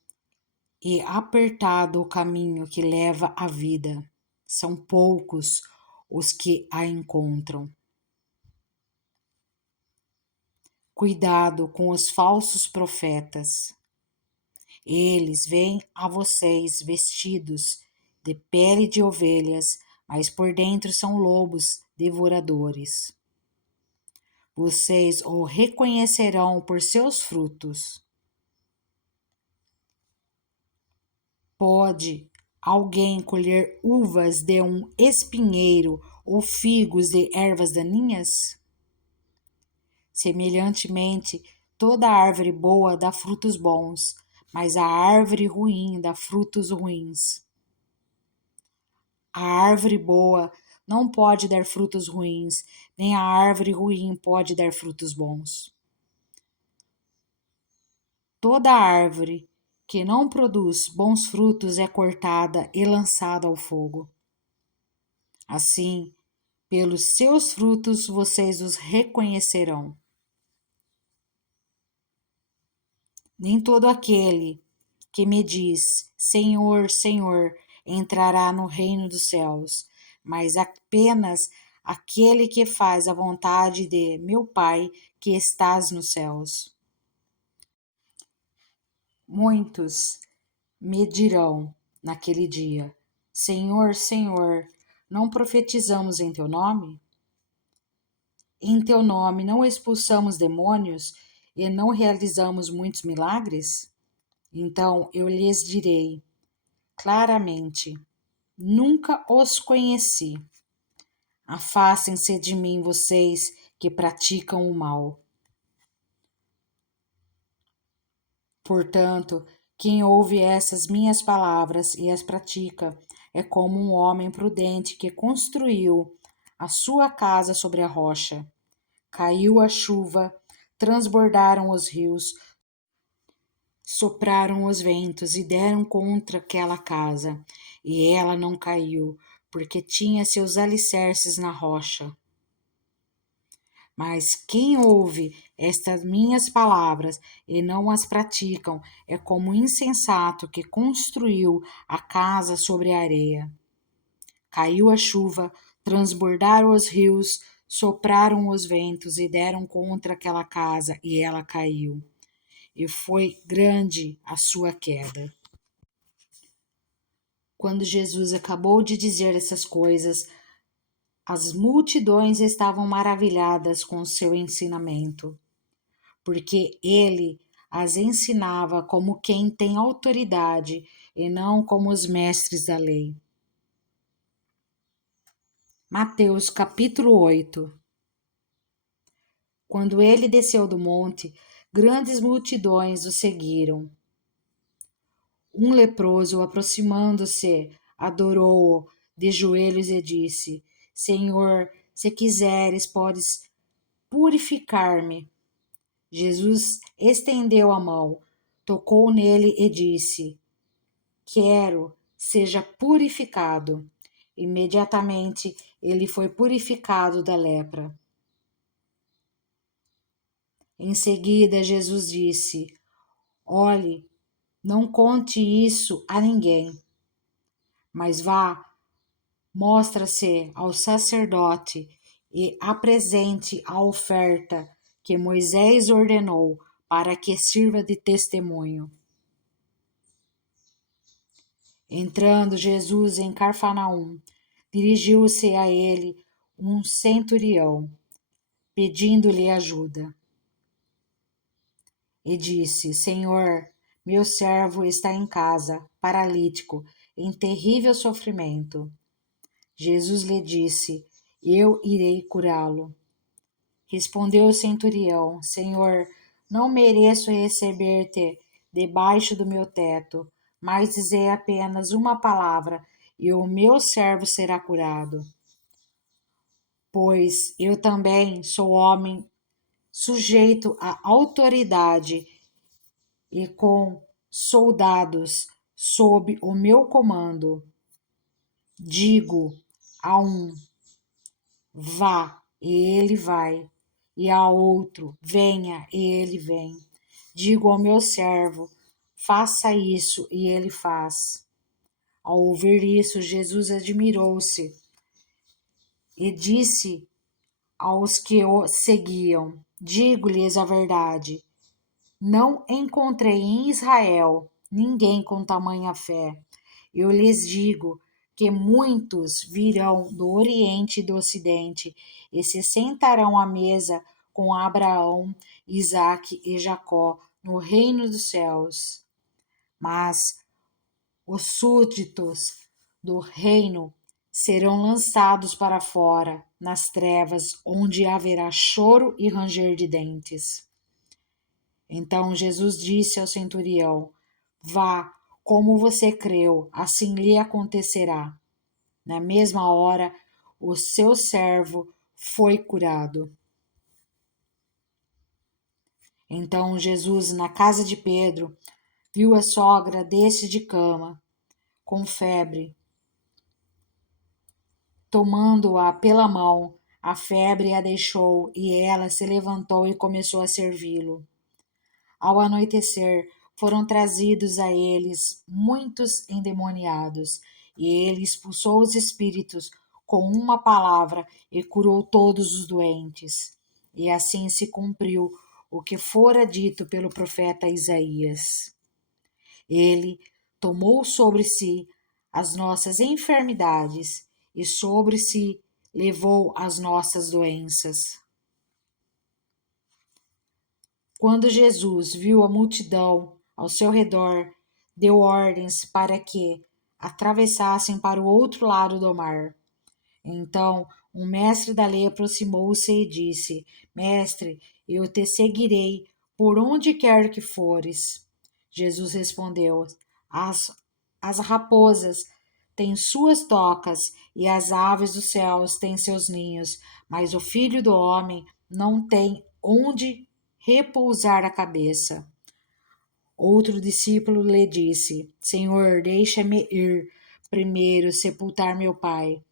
e apertado o caminho que leva à vida. São poucos os que a encontram. Cuidado com os falsos profetas. Eles vêm a vocês vestidos de pele de ovelhas, mas por dentro são lobos devoradores. Vocês o reconhecerão por seus frutos. Pode alguém colher uvas de um espinheiro ou figos de ervas daninhas? Semelhantemente, toda árvore boa dá frutos bons, mas a árvore ruim dá frutos ruins. A árvore boa não pode dar frutos ruins, nem a árvore ruim pode dar frutos bons. Toda árvore que não produz bons frutos é cortada e lançada ao fogo. Assim, pelos seus frutos vocês os reconhecerão. Nem todo aquele que me diz Senhor, Senhor, entrará no reino dos céus, mas apenas aquele que faz a vontade de meu Pai que estás nos céus. Muitos me dirão naquele dia: Senhor, Senhor, não profetizamos em teu nome? Em teu nome não expulsamos demônios e não realizamos muitos milagres? Então eu lhes direi claramente: nunca os conheci. Afastem-se de mim, vocês que praticam o mal. Portanto, quem ouve essas minhas palavras e as pratica é como um homem prudente que construiu a sua casa sobre a rocha. Caiu a chuva, transbordaram os rios, sopraram os ventos e deram contra aquela casa, e ela não caiu, porque tinha seus alicerces na rocha. Mas quem ouve estas minhas palavras e não as praticam é como um insensato que construiu a casa sobre a areia. Caiu a chuva, transbordaram os rios, sopraram os ventos e deram contra aquela casa, e ela caiu. E foi grande a sua queda. Quando Jesus acabou de dizer essas coisas, as multidões estavam maravilhadas com o seu ensinamento, porque ele as ensinava como quem tem autoridade e não como os mestres da lei. Mateus capítulo 8. Quando ele desceu do monte, grandes multidões o seguiram. Um leproso, aproximando-se, adorou-o de joelhos e disse: Senhor, se quiseres, podes purificar-me. Jesus estendeu a mão, tocou nele e disse: Quero, seja purificado. Imediatamente ele foi purificado da lepra. Em seguida, Jesus disse: Olhe, não conte isso a ninguém, mas vá, mostra-se ao sacerdote e apresente a oferta que Moisés ordenou para que sirva de testemunho. Entrando Jesus em Cafarnaum, dirigiu-se a ele um centurião, pedindo-lhe ajuda. E disse: Senhor, meu servo está em casa, paralítico, em terrível sofrimento. Jesus lhe disse: Eu irei curá-lo. Respondeu o centurião: Senhor, não mereço receber-te debaixo do meu teto, mas dizei apenas uma palavra, e o meu servo será curado. Pois eu também sou homem sujeito à autoridade e com soldados sob o meu comando. Digo a um: vá, e ele vai, e a outro: venha, e ele vem. Digo ao meu servo: faça isso, e ele faz. Ao ouvir isso, Jesus admirou-se e disse aos que o seguiam: digo-lhes a verdade, não encontrei em Israel ninguém com tamanha fé. Eu lhes digo que muitos virão do Oriente e do Ocidente e se sentarão à mesa com Abraão, Isaque e Jacó no reino dos céus. Mas os súditos do reino serão lançados para fora, nas trevas, onde haverá choro e ranger de dentes. Então Jesus disse ao centurião: vá, como você creu, assim lhe acontecerá. Na mesma hora, o seu servo foi curado. Então Jesus, na casa de Pedro, viu a sogra desse de cama, com febre. Tomando-a pela mão, a febre a deixou e ela se levantou e começou a servi-lo. Ao anoitecer, foram trazidos a eles muitos endemoniados, e ele expulsou os espíritos com uma palavra e curou todos os doentes. E assim se cumpriu o que fora dito pelo profeta Isaías. Ele tomou sobre si as nossas enfermidades e sobre si levou as nossas doenças. Quando Jesus viu a multidão ao seu redor, deu ordens para que atravessassem para o outro lado do mar. Então, um mestre da lei aproximou-se e disse: Mestre, eu te seguirei por onde quer que fores. Jesus respondeu: as raposas têm suas tocas e as aves dos céus têm seus ninhos, mas o filho do homem não tem onde repousar a cabeça. Outro discípulo lhe disse: Senhor, deixa-me ir primeiro sepultar meu pai.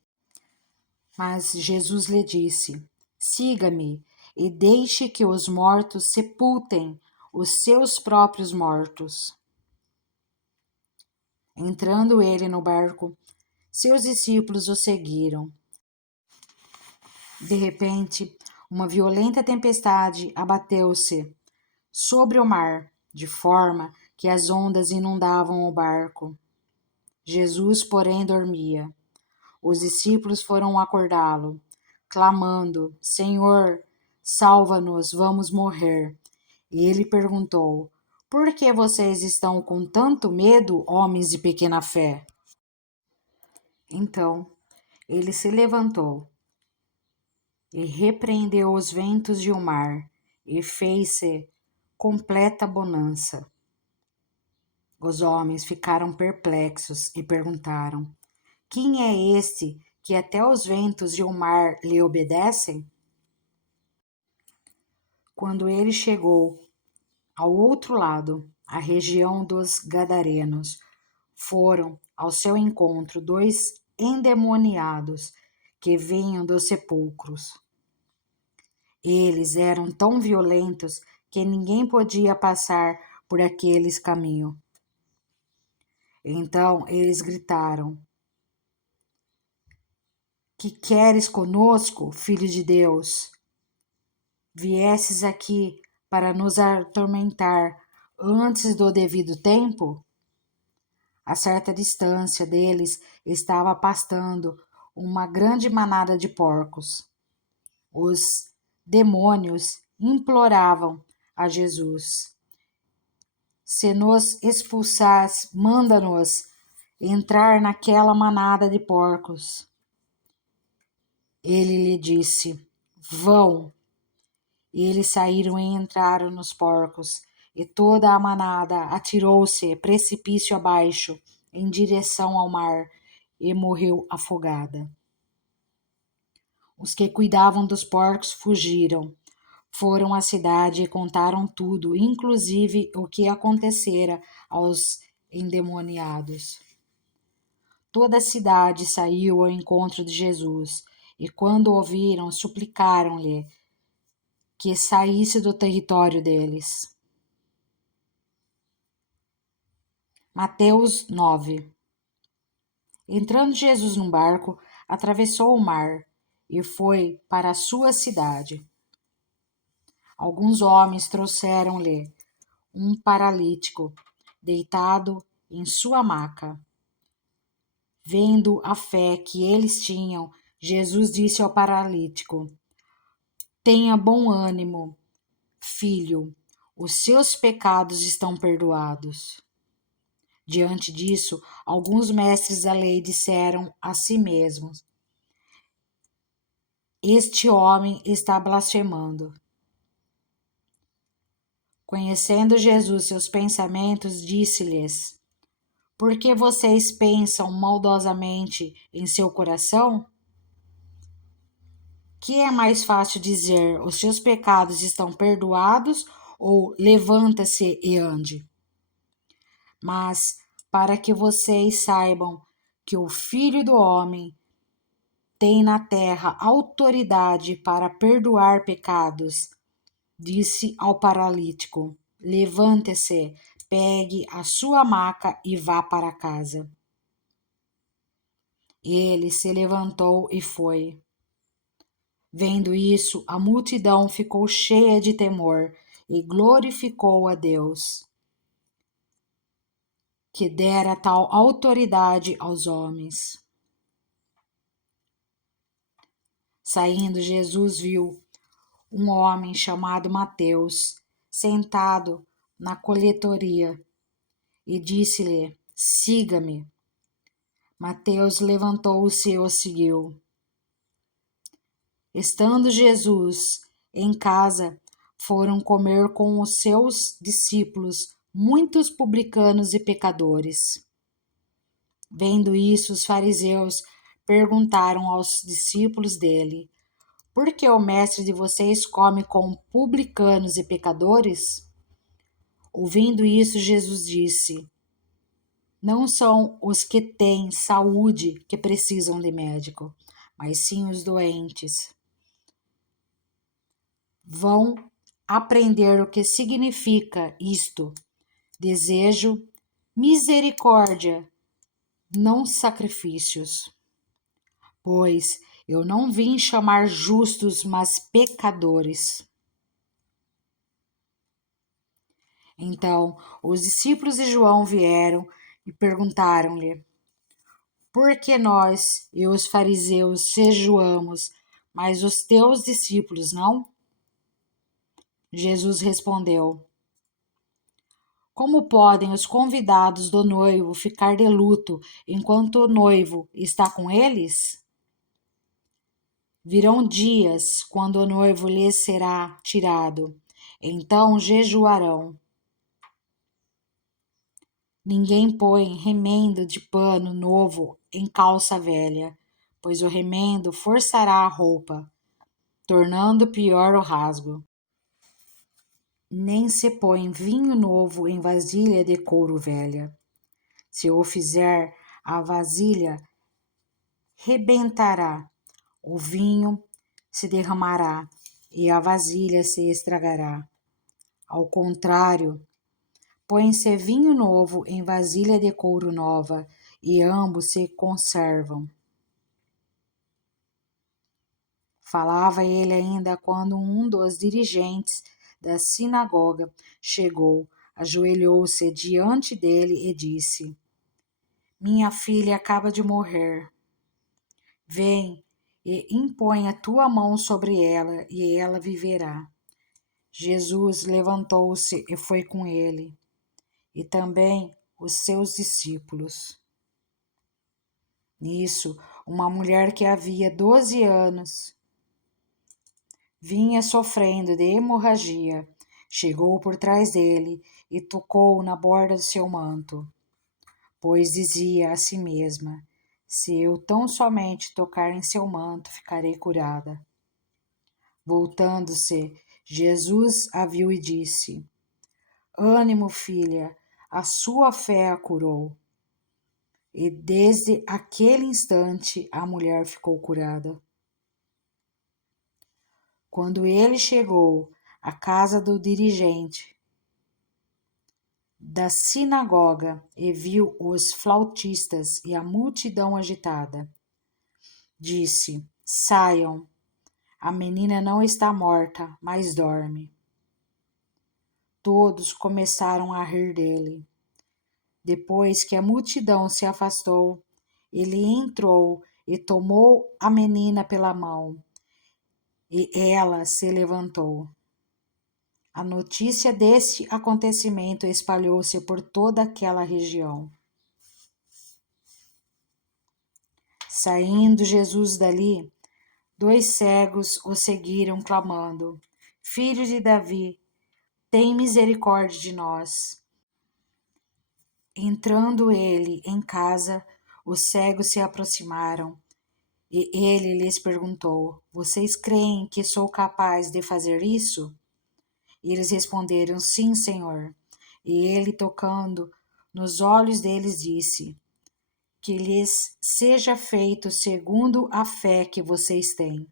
Mas Jesus lhe disse: siga-me e deixe que os mortos sepultem os seus próprios mortos. Entrando ele no barco, seus discípulos o seguiram. De repente, uma violenta tempestade abateu-se sobre o mar, de forma que as ondas inundavam o barco. Jesus, porém, dormia. Os discípulos foram acordá-lo, clamando: Senhor, salva-nos, vamos morrer. E ele perguntou: Por que vocês estão com tanto medo, homens de pequena fé? Então ele se levantou e repreendeu os ventos e o mar, e fez-se completa bonança. Os homens ficaram perplexos e perguntaram: Quem é este que até os ventos e o mar lhe obedecem? Quando ele chegou ao outro lado, a região dos Gadarenos, foram ao seu encontro dois endemoniados que vinham dos sepulcros. Eles eram tão violentos que ninguém podia passar por aqueles caminhos. Então eles gritaram: Que queres conosco, filho de Deus? Viesses aqui para nos atormentar antes do devido tempo? A certa distância deles estava pastando uma grande manada de porcos. Os demônios imploravam a Jesus: Se nos expulsas, manda-nos entrar naquela manada de porcos. Ele lhe disse: Vão. E eles saíram e entraram nos porcos, e toda a manada atirou-se precipício abaixo, em direção ao mar, e morreu afogada. Os que cuidavam dos porcos fugiram, foram à cidade e contaram tudo, inclusive o que acontecera aos endemoniados. Toda a cidade saiu ao encontro de Jesus, e quando o viram, suplicaram-lhe que saísse do território deles. Mateus 9. Entrando Jesus num barco, atravessou o mar e foi para a sua cidade. Alguns homens trouxeram-lhe um paralítico, deitado em sua maca. Vendo a fé que eles tinham, Jesus disse ao paralítico: Tenha bom ânimo, filho, os seus pecados estão perdoados. Diante disso, alguns mestres da lei disseram a si mesmos: Este homem está blasfemando. Conhecendo Jesus seus pensamentos, disse-lhes: Por que vocês pensam maldosamente em seu coração? Que é mais fácil dizer: Os seus pecados estão perdoados, ou levanta-se e ande? Mas para que vocês saibam que o Filho do Homem tem na terra autoridade para perdoar pecados, disse ao paralítico: Levante-se, pegue a sua maca e vá para casa. Ele se levantou e foi. Vendo isso, a multidão ficou cheia de temor e glorificou a Deus, que dera tal autoridade aos homens. Saindo, Jesus viu um homem chamado Mateus sentado na coletoria e disse-lhe: Siga-me. Mateus levantou-se e o seguiu. Estando Jesus em casa, foram comer com os seus discípulos muitos publicanos e pecadores. Vendo isso, os fariseus perguntaram aos discípulos dele: Por que o mestre de vocês come com publicanos e pecadores? Ouvindo isso, Jesus disse: Não são os que têm saúde que precisam de médico, mas sim os doentes. Vão aprender o que significa isto. Desejo misericórdia, não sacrifícios. Pois eu não vim chamar justos, mas pecadores. Então os discípulos de João vieram e perguntaram-lhe: Por que nós e os fariseus jejuamos, mas os teus discípulos não? Jesus respondeu: Como podem os convidados do noivo ficar de luto enquanto o noivo está com eles? Virão dias quando o noivo lhes será tirado, então jejuarão. Ninguém põe remendo de pano novo em calça velha, pois o remendo forçará a roupa, tornando pior o rasgo. Nem se põe vinho novo em vasilha de couro velha. Se o fizer, a vasilha rebentará, o vinho se derramará e a vasilha se estragará. Ao contrário, põe-se vinho novo em vasilha de couro nova, e ambos se conservam. Falava ele ainda quando um dos dirigentes da sinagoga chegou, ajoelhou-se diante dele e disse: Minha filha acaba de morrer. Vem e impõe a tua mão sobre ela, e ela viverá. Jesus levantou-se e foi com ele, e também os seus discípulos. Nisso, uma mulher que havia 12 anos vinha sofrendo de hemorragia, chegou por trás dele e tocou na borda do seu manto, pois dizia a si mesma: Se eu tão somente tocar em seu manto, ficarei curada. Voltando-se, Jesus a viu e disse: Ânimo, filha, a sua fé a curou. E desde aquele instante a mulher ficou curada. Quando ele chegou à casa do dirigente da sinagoga e viu os flautistas e a multidão agitada. Disse: Saiam, a menina não está morta, mas dorme. Todos começaram a rir dele. Depois que a multidão se afastou, ele entrou e tomou a menina pela mão, e ela se levantou. A notícia deste acontecimento espalhou-se por toda aquela região. Saindo Jesus dali, 2 cegos o seguiram, clamando: Filho de Davi, tem misericórdia de nós. Entrando ele em casa, os cegos se aproximaram, e ele lhes perguntou: Vocês creem que sou capaz de fazer isso? E eles responderam: Sim, Senhor. E ele, tocando nos olhos deles, disse: Que lhes seja feito segundo a fé que vocês têm.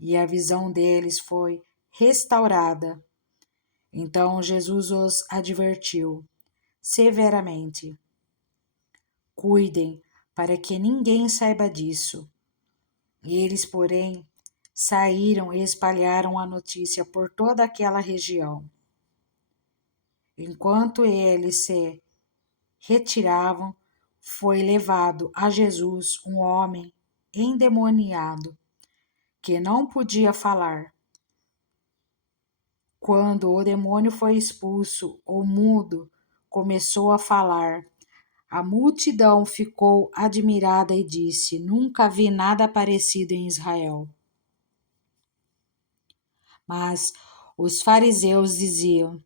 E a visão deles foi restaurada. Então Jesus os advertiu severamente: Cuidem para que ninguém saiba disso. E eles, porém, saíram e espalharam a notícia por toda aquela região. Enquanto eles se retiravam, foi levado a Jesus um homem endemoniado, que não podia falar. Quando o demônio foi expulso, o mudo começou a falar. A multidão ficou admirada e disse: Nunca vi nada parecido em Israel. Mas os fariseus diziam: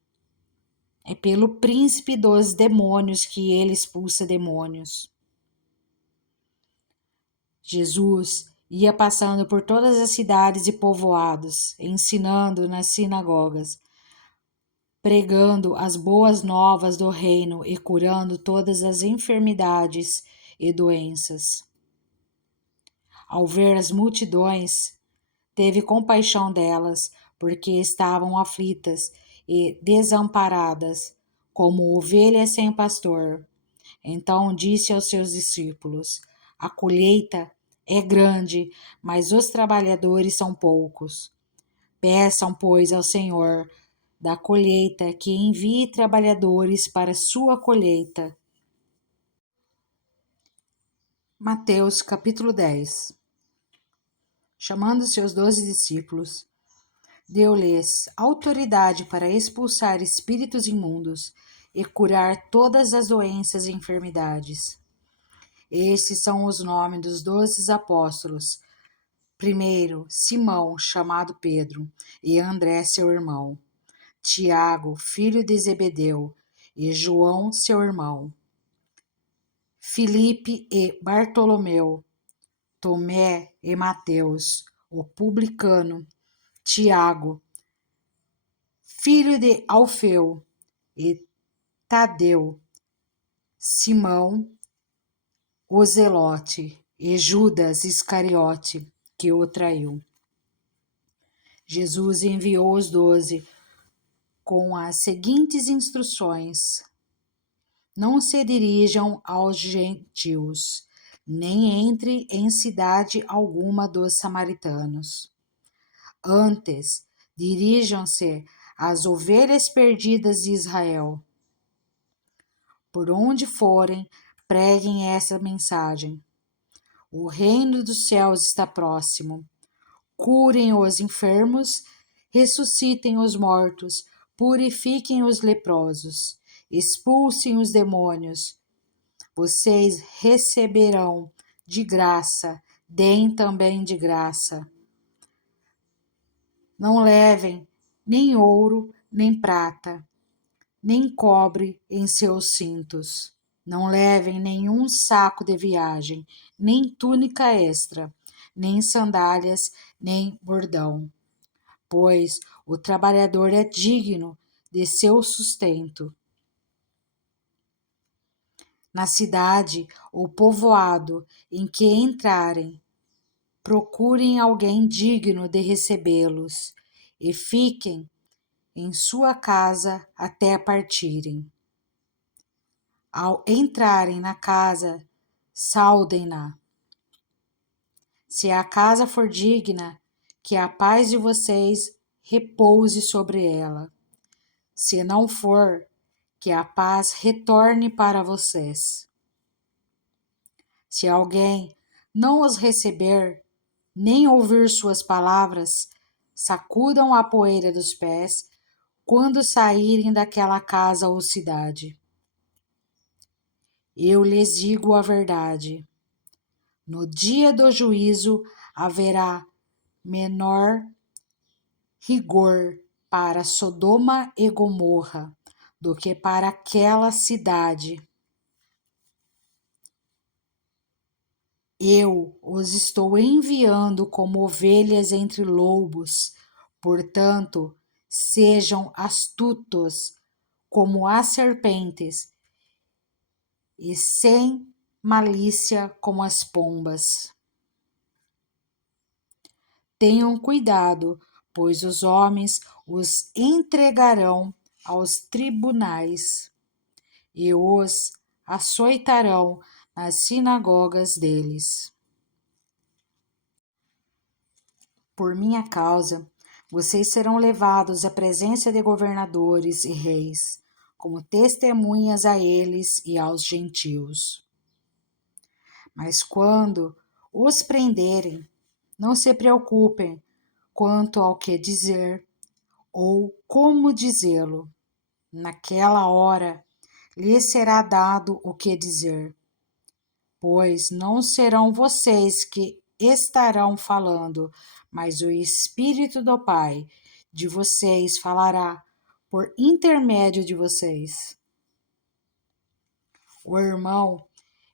É pelo príncipe dos demônios que ele expulsa demônios. Jesus ia passando por todas as cidades e povoados, ensinando nas sinagogas, pregando as boas novas do reino e curando todas as enfermidades e doenças. Ao ver as multidões, teve compaixão delas, porque estavam aflitas e desamparadas, como ovelhas sem pastor. Então disse aos seus discípulos: A colheita é grande, mas os trabalhadores são poucos. Peçam, pois, ao Senhor da colheita que envie trabalhadores para sua colheita. Mateus capítulo 10. Chamando seus 12 discípulos, deu-lhes autoridade para expulsar espíritos imundos e curar todas as doenças e enfermidades. Estes são os nomes dos 12 apóstolos. Primeiro, Simão, chamado Pedro, e André, seu irmão. Tiago, filho de Zebedeu, e João, seu irmão. Filipe e Bartolomeu. Tomé e Mateus, o publicano. Tiago, filho de Alfeu, e Tadeu. Simão, o Zelote, e Judas Iscariote, que o traiu. Jesus enviou os 12 com as seguintes instruções: Não se dirijam aos gentios, nem entre em cidade alguma dos samaritanos. Antes, dirijam-se às ovelhas perdidas de Israel. Por onde forem, preguem essa mensagem: O reino dos céus está próximo. Curem os enfermos, ressuscitem os mortos, purifiquem os leprosos, expulsem os demônios. Vocês receberão de graça, deem também de graça. Não levem nem ouro, nem prata, nem cobre em seus cintos. Não levem nenhum saco de viagem, nem túnica extra, nem sandálias, nem bordão, pois o trabalhador é digno de seu sustento. Na cidade ou povoado em que entrarem, procurem alguém digno de recebê-los e fiquem em sua casa até partirem. Ao entrarem na casa, saudem-na. Se a casa for digna, que a paz de vocês repouse sobre ela. Se não for, que a paz retorne para vocês. Se alguém não os receber, nem ouvir suas palavras, sacudam a poeira dos pés quando saírem daquela casa ou cidade. Eu lhes digo a verdade. No dia do juízo haverá menor rigor para Sodoma e Gomorra do que para aquela cidade. Eu os estou enviando como ovelhas entre lobos, portanto, sejam astutos como as serpentes e sem malícia como as pombas. Tenham cuidado, pois os homens os entregarão aos tribunais e os açoitarão nas sinagogas deles. Por minha causa, vocês serão levados à presença de governadores e reis, como testemunhas a eles e aos gentios. Mas quando os prenderem, não se preocupem quanto ao que dizer ou como dizê-lo. Naquela hora lhes será dado o que dizer, pois não serão vocês que estarão falando, mas o Espírito do Pai de vocês falará por intermédio de vocês. O irmão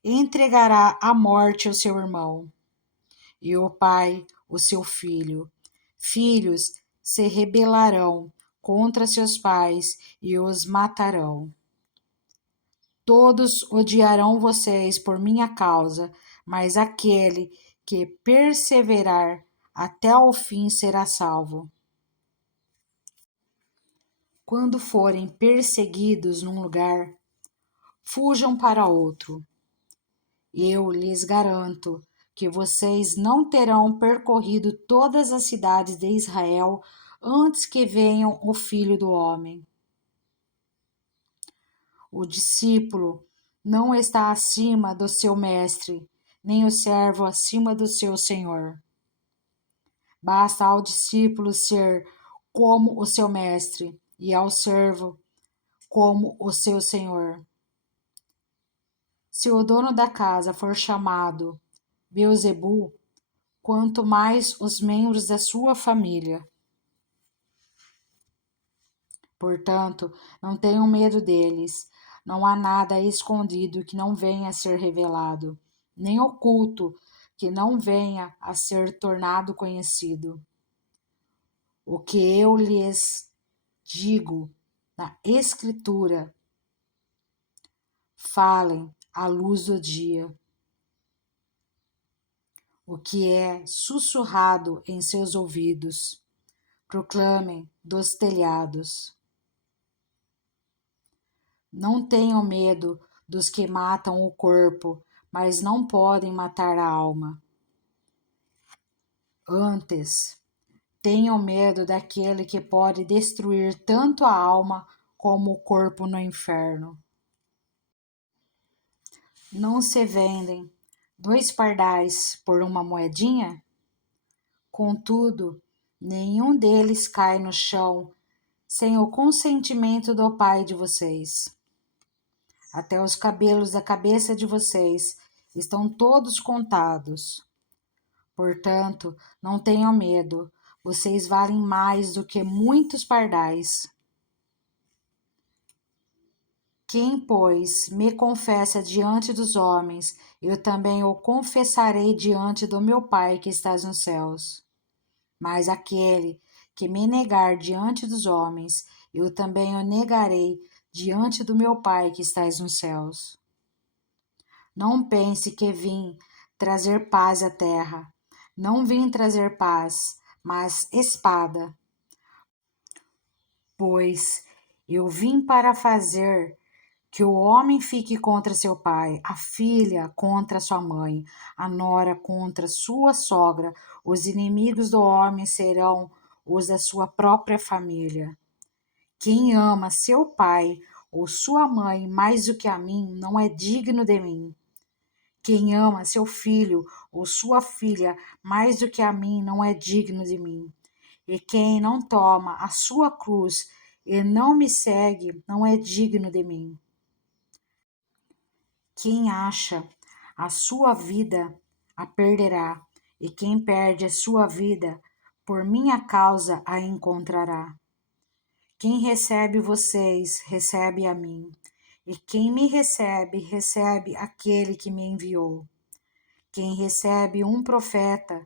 entregará à morte o seu irmão, e o pai o seu filho. Filhos se rebelarão contra seus pais e os matarão. Todos odiarão vocês por minha causa, mas aquele que perseverar até o fim será salvo. Quando forem perseguidos num lugar, fujam para outro. Eu lhes garanto que vocês não terão percorrido todas as cidades de Israel antes que venham o Filho do Homem. O discípulo não está acima do seu mestre, nem o servo acima do seu senhor. Basta ao discípulo ser como o seu mestre e ao servo como o seu senhor. Se o dono da casa for chamado Beelzebu, quanto mais os membros da sua família. Portanto, não tenham medo deles. Não há nada escondido que não venha a ser revelado, nem oculto que não venha a ser tornado conhecido. O que eu lhes digo na Escritura, falem à luz do dia. O que é sussurrado em seus ouvidos, proclamem dos telhados. Não tenham medo dos que matam o corpo, mas não podem matar a alma. Antes, tenham medo daquele que pode destruir tanto a alma como o corpo no inferno. Não se vendem 2 pardais por uma moedinha? Contudo, nenhum deles cai no chão sem o consentimento do Pai de vocês. Até os cabelos da cabeça de vocês estão todos contados. Portanto, não tenham medo, vocês valem mais do que muitos pardais. Quem, pois, me confessa diante dos homens, eu também o confessarei diante do meu Pai que estás nos céus. Mas aquele que me negar diante dos homens, eu também o negarei diante do meu Pai que estás nos céus. Não pense que vim trazer paz à terra. Não vim trazer paz, mas espada. Pois eu vim para fazer Que o homem fique contra seu pai, a filha contra sua mãe, a nora contra sua sogra. Os inimigos do homem serão os da sua própria família. Quem ama seu pai ou sua mãe mais do que a mim não é digno de mim. Quem ama seu filho ou sua filha mais do que a mim não é digno de mim. E quem não toma a sua cruz e não me segue não é digno de mim. Quem acha a sua vida a perderá, e quem perde a sua vida por minha causa a encontrará. Quem recebe vocês, recebe a mim, e quem me recebe, recebe aquele que me enviou. Quem recebe um profeta,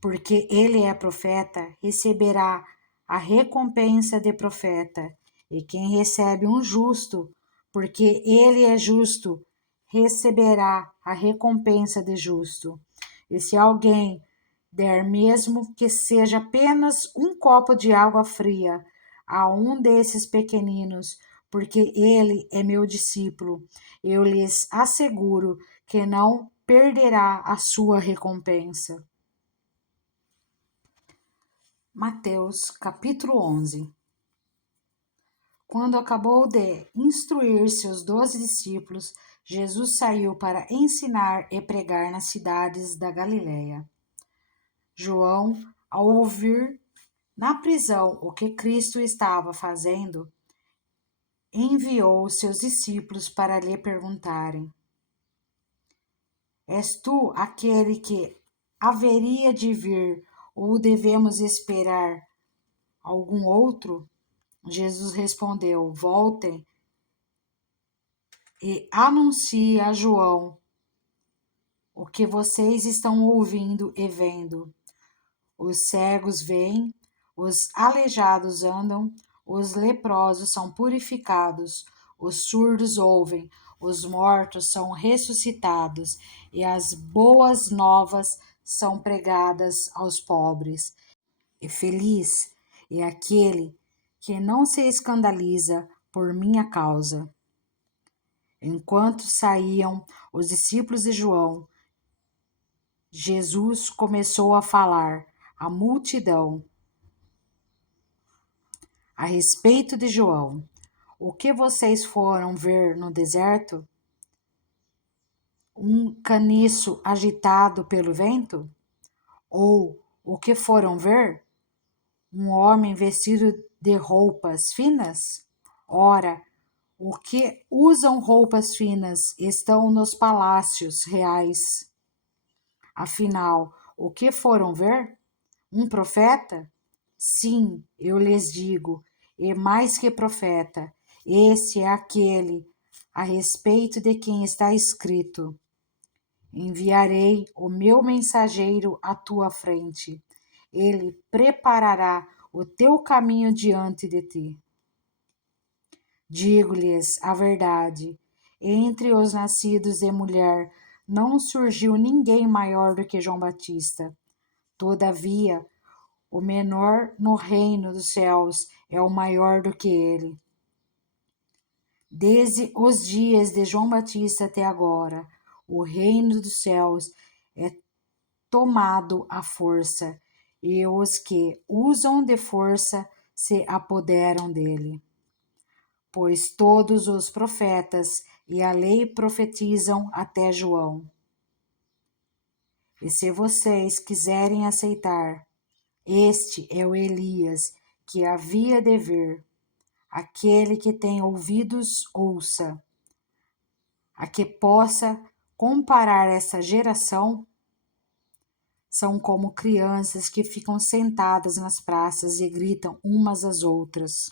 porque ele é profeta, receberá a recompensa de profeta, e quem recebe um justo, porque ele é justo, receberá a recompensa de justo. E se alguém der mesmo que seja apenas um copo de água fria a um desses pequeninos, porque ele é meu discípulo, eu lhes asseguro que não perderá a sua recompensa. Mateus capítulo 11. Quando acabou de instruir seus 12 discípulos, Jesus saiu para ensinar e pregar nas cidades da Galiléia. João, ao ouvir na prisão o que Cristo estava fazendo, enviou seus discípulos para lhe perguntarem: És tu aquele que haveria de vir, ou devemos esperar algum outro? Jesus respondeu: Voltem e anuncie a João o que vocês estão ouvindo e vendo. Os cegos veem, os aleijados andam, os leprosos são purificados, os surdos ouvem, os mortos são ressuscitados e as boas novas são pregadas aos pobres. E feliz é aquele que não se escandaliza por minha causa. Enquanto saíam os discípulos de João, Jesus começou a falar à multidão a respeito de João. O que vocês foram ver no deserto? Um caniço agitado pelo vento? Ou o que foram ver? Um homem vestido de roupas finas? Ora, o que usam roupas finas estão nos palácios reais. Afinal, o que foram ver? Um profeta? Sim, eu lhes digo, e mais que profeta, esse é aquele a respeito de quem está escrito: Enviarei o meu mensageiro à tua frente. Ele preparará o teu caminho diante de ti. Digo-lhes a verdade: entre os nascidos de mulher não surgiu ninguém maior do que João Batista. Todavia, o menor no reino dos céus é o maior do que ele. Desde os dias de João Batista até agora, o reino dos céus é tomado à força, e os que usam de força se apoderam dele. Pois todos os profetas e a lei profetizam até João. E se vocês quiserem aceitar, este é o Elias que havia de vir. Aquele que tem ouvidos, ouça. A que possa comparar essa geração, são como crianças que ficam sentadas nas praças e gritam umas às outras.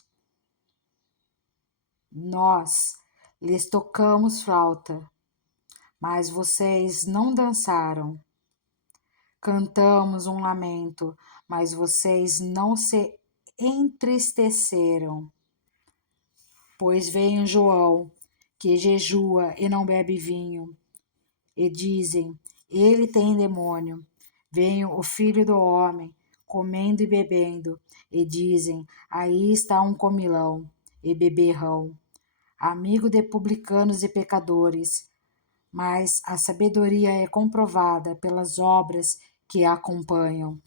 Nós lhes tocamos flauta, mas vocês não dançaram. Cantamos um lamento, mas vocês não se entristeceram. Pois veio João, que jejua e não bebe vinho, e dizem: ele tem demônio. Veio o filho do homem, comendo e bebendo, e dizem: aí está um comilão e beberrão, amigo de publicanos e pecadores, mas a sabedoria é comprovada pelas obras que a acompanham.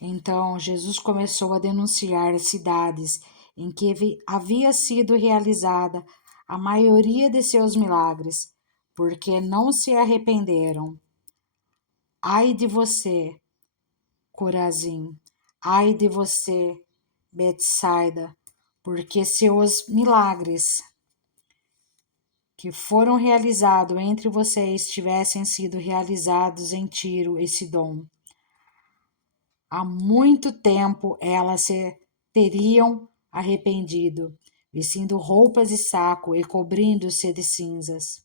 Então, Jesus começou a denunciar as cidades em que havia sido realizada a maioria de seus milagres, porque não se arrependeram. Ai de você, Corazim! Ai de você, Betsaida! Porque seus milagres que foram realizados entre vocês tivessem sido realizados em Tiro e Sidom, há muito tempo elas se teriam arrependido, vestindo roupas de saco e cobrindo-se de cinzas.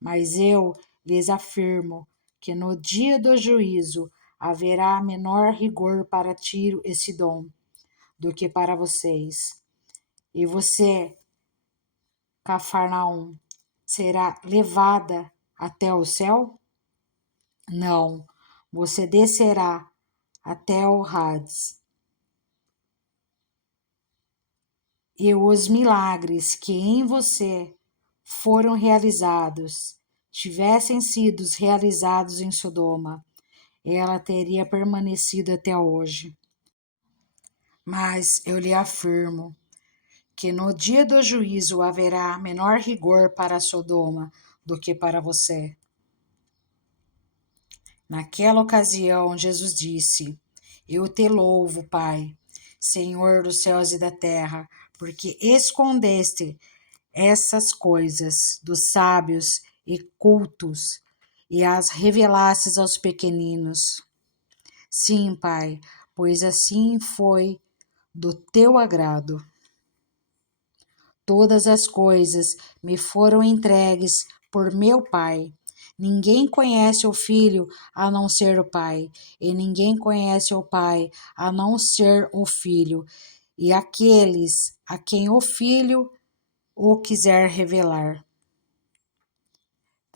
Mas eu lhes afirmo que no dia do juízo haverá menor rigor para Tiro e Sidom do que para vocês. E você, Cafarnaum, será levada até o céu? Não, você descerá até o Hades. E os milagres que em você foram realizados tivessem sido realizados em Sodoma, ela teria permanecido até hoje. Mas eu lhe afirmo que no dia do juízo haverá menor rigor para Sodoma do que para você. Naquela ocasião, Jesus disse: Eu te louvo, Pai, Senhor dos céus e da terra, porque escondeste essas coisas dos sábios e cultos e as revelastes aos pequeninos. Sim, Pai, pois assim foi do teu agrado. Todas as coisas me foram entregues por meu Pai. Ninguém conhece o Filho a não ser o Pai, e ninguém conhece o Pai a não ser o Filho, e aqueles a quem o Filho o quiser revelar.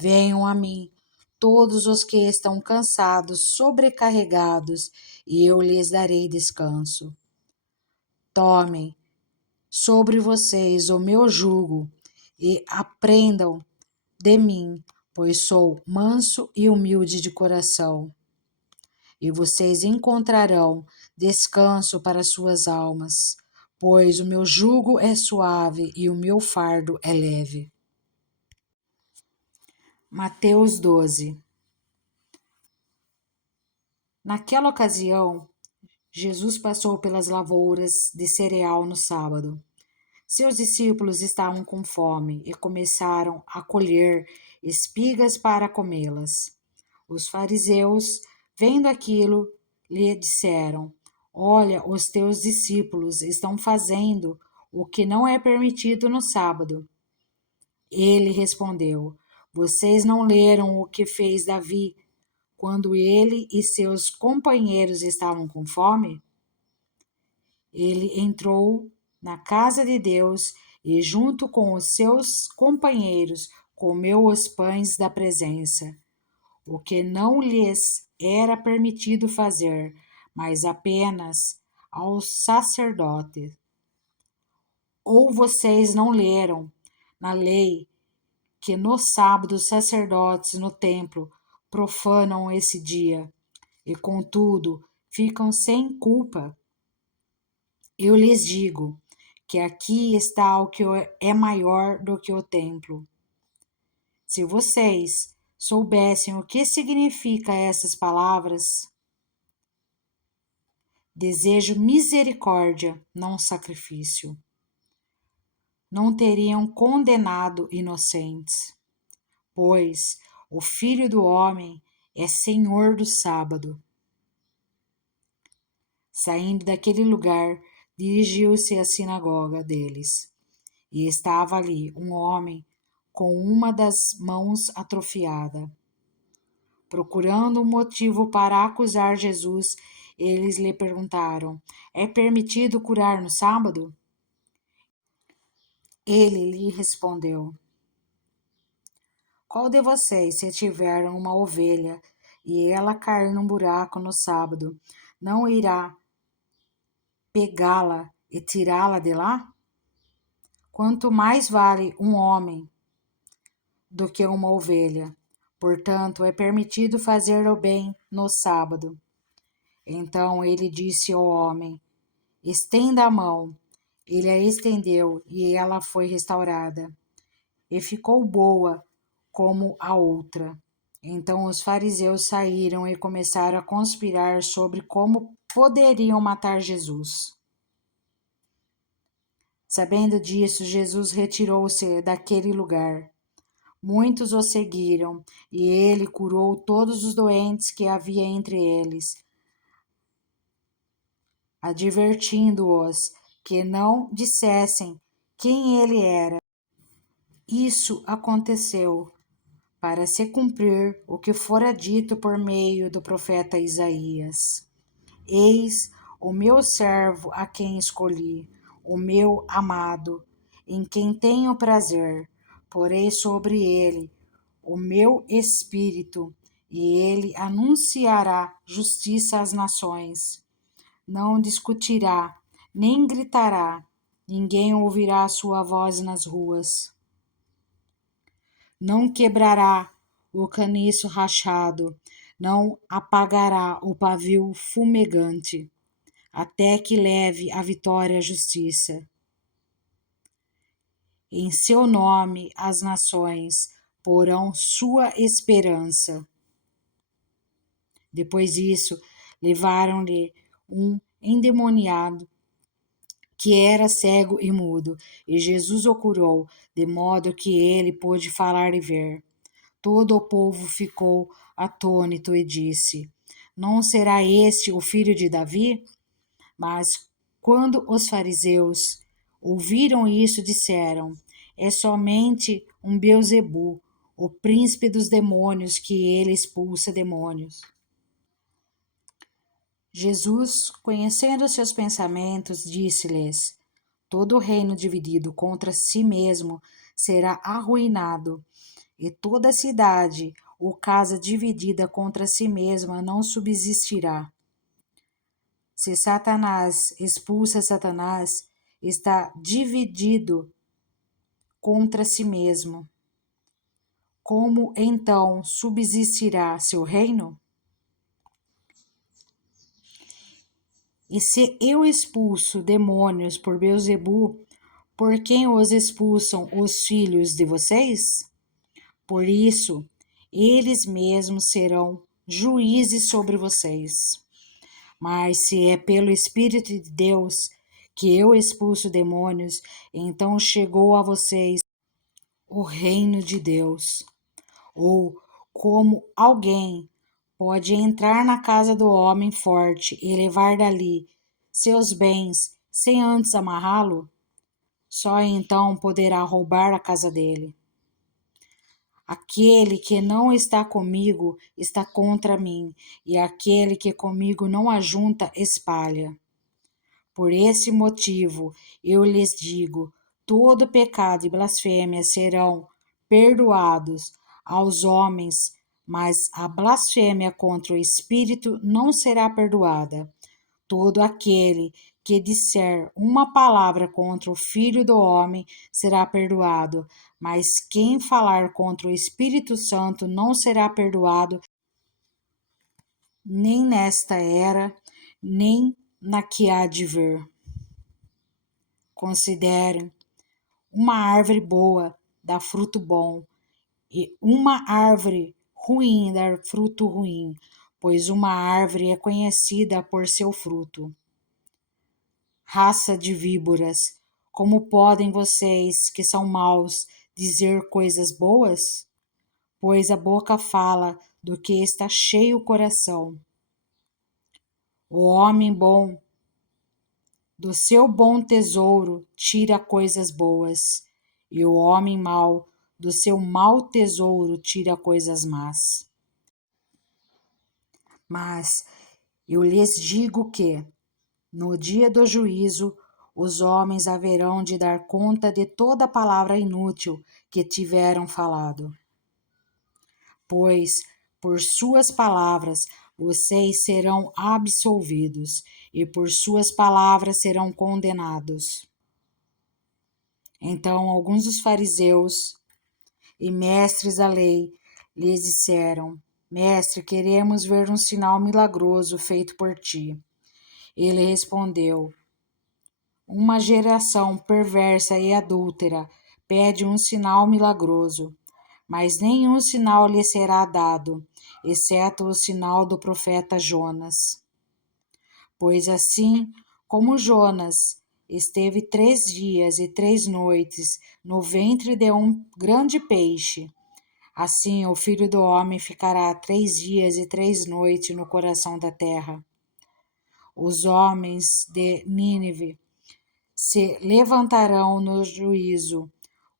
Venham a mim, todos os que estão cansados, sobrecarregados, e eu lhes darei descanso. Tomem sobre vocês o meu jugo e aprendam de mim, pois sou manso e humilde de coração, e vocês encontrarão descanso para suas almas, pois o meu jugo é suave e o meu fardo é leve. Mateus 12. Naquela ocasião, Jesus passou pelas lavouras de cereal no sábado. Seus discípulos estavam com fome e começaram a colher espigas para comê-las. Os fariseus, vendo aquilo, lhe disseram: Olha, os teus discípulos estão fazendo o que não é permitido no sábado. Ele respondeu: Vocês não leram o que fez Davi quando ele e seus companheiros estavam com fome? Ele entrou na casa de Deus e, junto com os seus companheiros, comeu os pães da presença, o que não lhes era permitido fazer, mas apenas aos sacerdotes. Ou vocês não leram na lei que no sábado os sacerdotes no templo profanam esse dia e, contudo, ficam sem culpa? Eu lhes digo que aqui está o que é maior do que o templo. Se vocês soubessem o que significa essas palavras, desejo misericórdia, não sacrifício, não teriam condenado inocentes, pois o Filho do Homem é Senhor do sábado. Saindo daquele lugar, dirigiu-se à sinagoga deles. E estava ali um homem com uma das mãos atrofiada. Procurando um motivo para acusar Jesus, eles lhe perguntaram: É permitido curar no sábado? Ele lhe respondeu: Qual de vocês, se tiver uma ovelha e ela cair num buraco no sábado, não irá pegá-la e tirá-la de lá? Quanto mais vale um homem do que uma ovelha. Portanto, é permitido fazer o bem no sábado. Então ele disse ao homem: estenda a mão. Ele a estendeu e ela foi restaurada, e ficou boa como a outra. Então os fariseus saíram e começaram a conspirar sobre como poderiam matar Jesus. Sabendo disso, Jesus retirou-se daquele lugar. Muitos o seguiram, e ele curou todos os doentes que havia entre eles, advertindo-os que não dissessem quem ele era. Isso aconteceu para se cumprir o que fora dito por meio do profeta Isaías. Eis o meu servo a quem escolhi, o meu amado, em quem tenho prazer. Porei sobre ele o meu espírito, e ele anunciará justiça às nações. Não discutirá, nem gritará, ninguém ouvirá a sua voz nas ruas. Não quebrará o caniço rachado, não apagará o pavio fumegante, até que leve a vitória à justiça. Em seu nome as nações porão sua esperança. Depois disso, levaram-lhe um endemoniado que era cego e mudo, e Jesus o curou, de modo que ele pôde falar e ver. Todo o povo ficou atônito e disse: não será este o filho de Davi? Mas quando os fariseus ouviram isso, disseram: é somente um Beelzebu, o príncipe dos demônios, que ele expulsa demônios. Jesus, conhecendo seus pensamentos, disse-lhes: todo reino dividido contra si mesmo será arruinado, e toda cidade ou casa dividida contra si mesma não subsistirá. Se Satanás expulsa Satanás, está dividido contra si mesmo. Como então subsistirá seu reino? E se eu expulso demônios por Beelzebu, por quem os expulsam os filhos de vocês? Por isso, eles mesmos serão juízes sobre vocês. Mas se é pelo Espírito de Deus que eu expulso demônios, então chegou a vocês o reino de Deus. Ou como alguém pode entrar na casa do homem forte e levar dali seus bens sem antes amarrá-lo? Só então poderá roubar a casa dele. Aquele que não está comigo está contra mim, e aquele que comigo não ajunta, espalha. Por esse motivo, eu lhes digo: todo pecado e blasfêmia serão perdoados aos homens, mas a blasfêmia contra o Espírito não será perdoada. Todo aquele que disser uma palavra contra o Filho do Homem será perdoado, mas quem falar contra o Espírito Santo não será perdoado, nem nesta era, nem na que há de vir. Considerem: uma árvore boa dá fruto bom, e uma árvore ruim dá fruto ruim, pois uma árvore é conhecida por seu fruto. Raça de víboras, como podem vocês, que são maus, dizer coisas boas? Pois a boca fala do que está cheio o coração. O homem bom do seu bom tesouro tira coisas boas, e o homem mau do seu mau tesouro tira coisas más. Mas eu lhes digo que, no dia do juízo, os homens haverão de dar conta de toda palavra inútil que tiveram falado. Pois, por suas palavras, vocês serão absolvidos, e por suas palavras serão condenados. Então, alguns dos fariseus e mestres da lei lhes disseram: Mestre, queremos ver um sinal milagroso feito por ti. Ele respondeu: Uma geração perversa e adúltera pede um sinal milagroso, mas nenhum sinal lhe será dado, exceto o sinal do profeta Jonas. Pois assim como Jonas esteve 3 dias e 3 noites no ventre de um grande peixe, assim o Filho do Homem ficará 3 dias e 3 noites no coração da terra. Os homens de Nínive se levantarão no juízo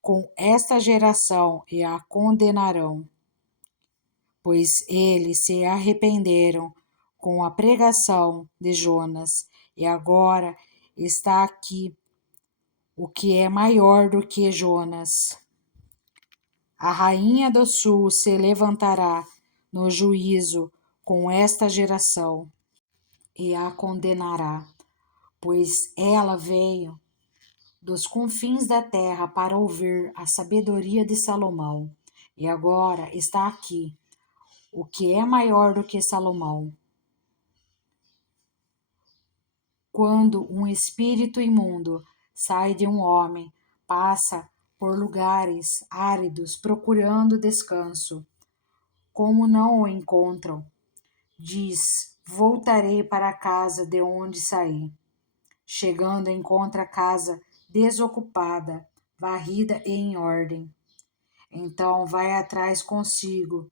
com esta geração e a condenarão, pois eles se arrependeram com a pregação de Jonas, e agora está aqui o que é maior do que Jonas. A rainha do sul se levantará no juízo com esta geração e a condenará, pois ela veio dos confins da terra para ouvir a sabedoria de Salomão, e agora está aqui o que é maior do que Salomão. Quando um espírito imundo sai de um homem, passa por lugares áridos procurando descanso. Como não o encontram, diz: Voltarei para a casa de onde saí. Chegando, encontra a casa desocupada, varrida e em ordem. Então vai atrás consigo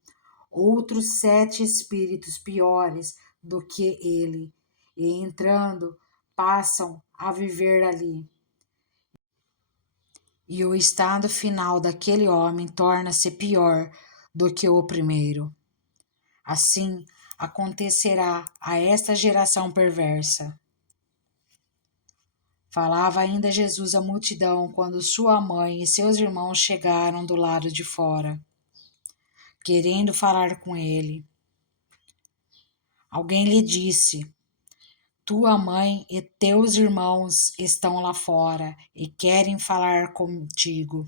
outros 7 espíritos piores do que ele, e entrando, passam a viver ali. E o estado final daquele homem torna-se pior do que o primeiro. Assim acontecerá a esta geração perversa. Falava ainda Jesus à multidão quando sua mãe e seus irmãos chegaram do lado de fora, querendo falar com ele. Alguém lhe disse: Tua mãe e teus irmãos estão lá fora e querem falar contigo.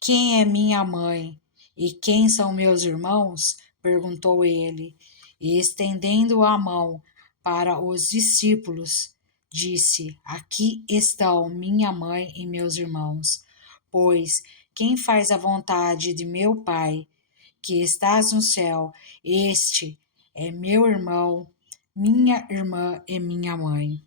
Quem é minha mãe e quem são meus irmãos? Perguntou ele, e estendendo a mão para os discípulos, disse: Aqui estão minha mãe e meus irmãos. Pois quem faz a vontade de meu Pai, que estás no céu, este é meu irmão, minha irmã e minha mãe.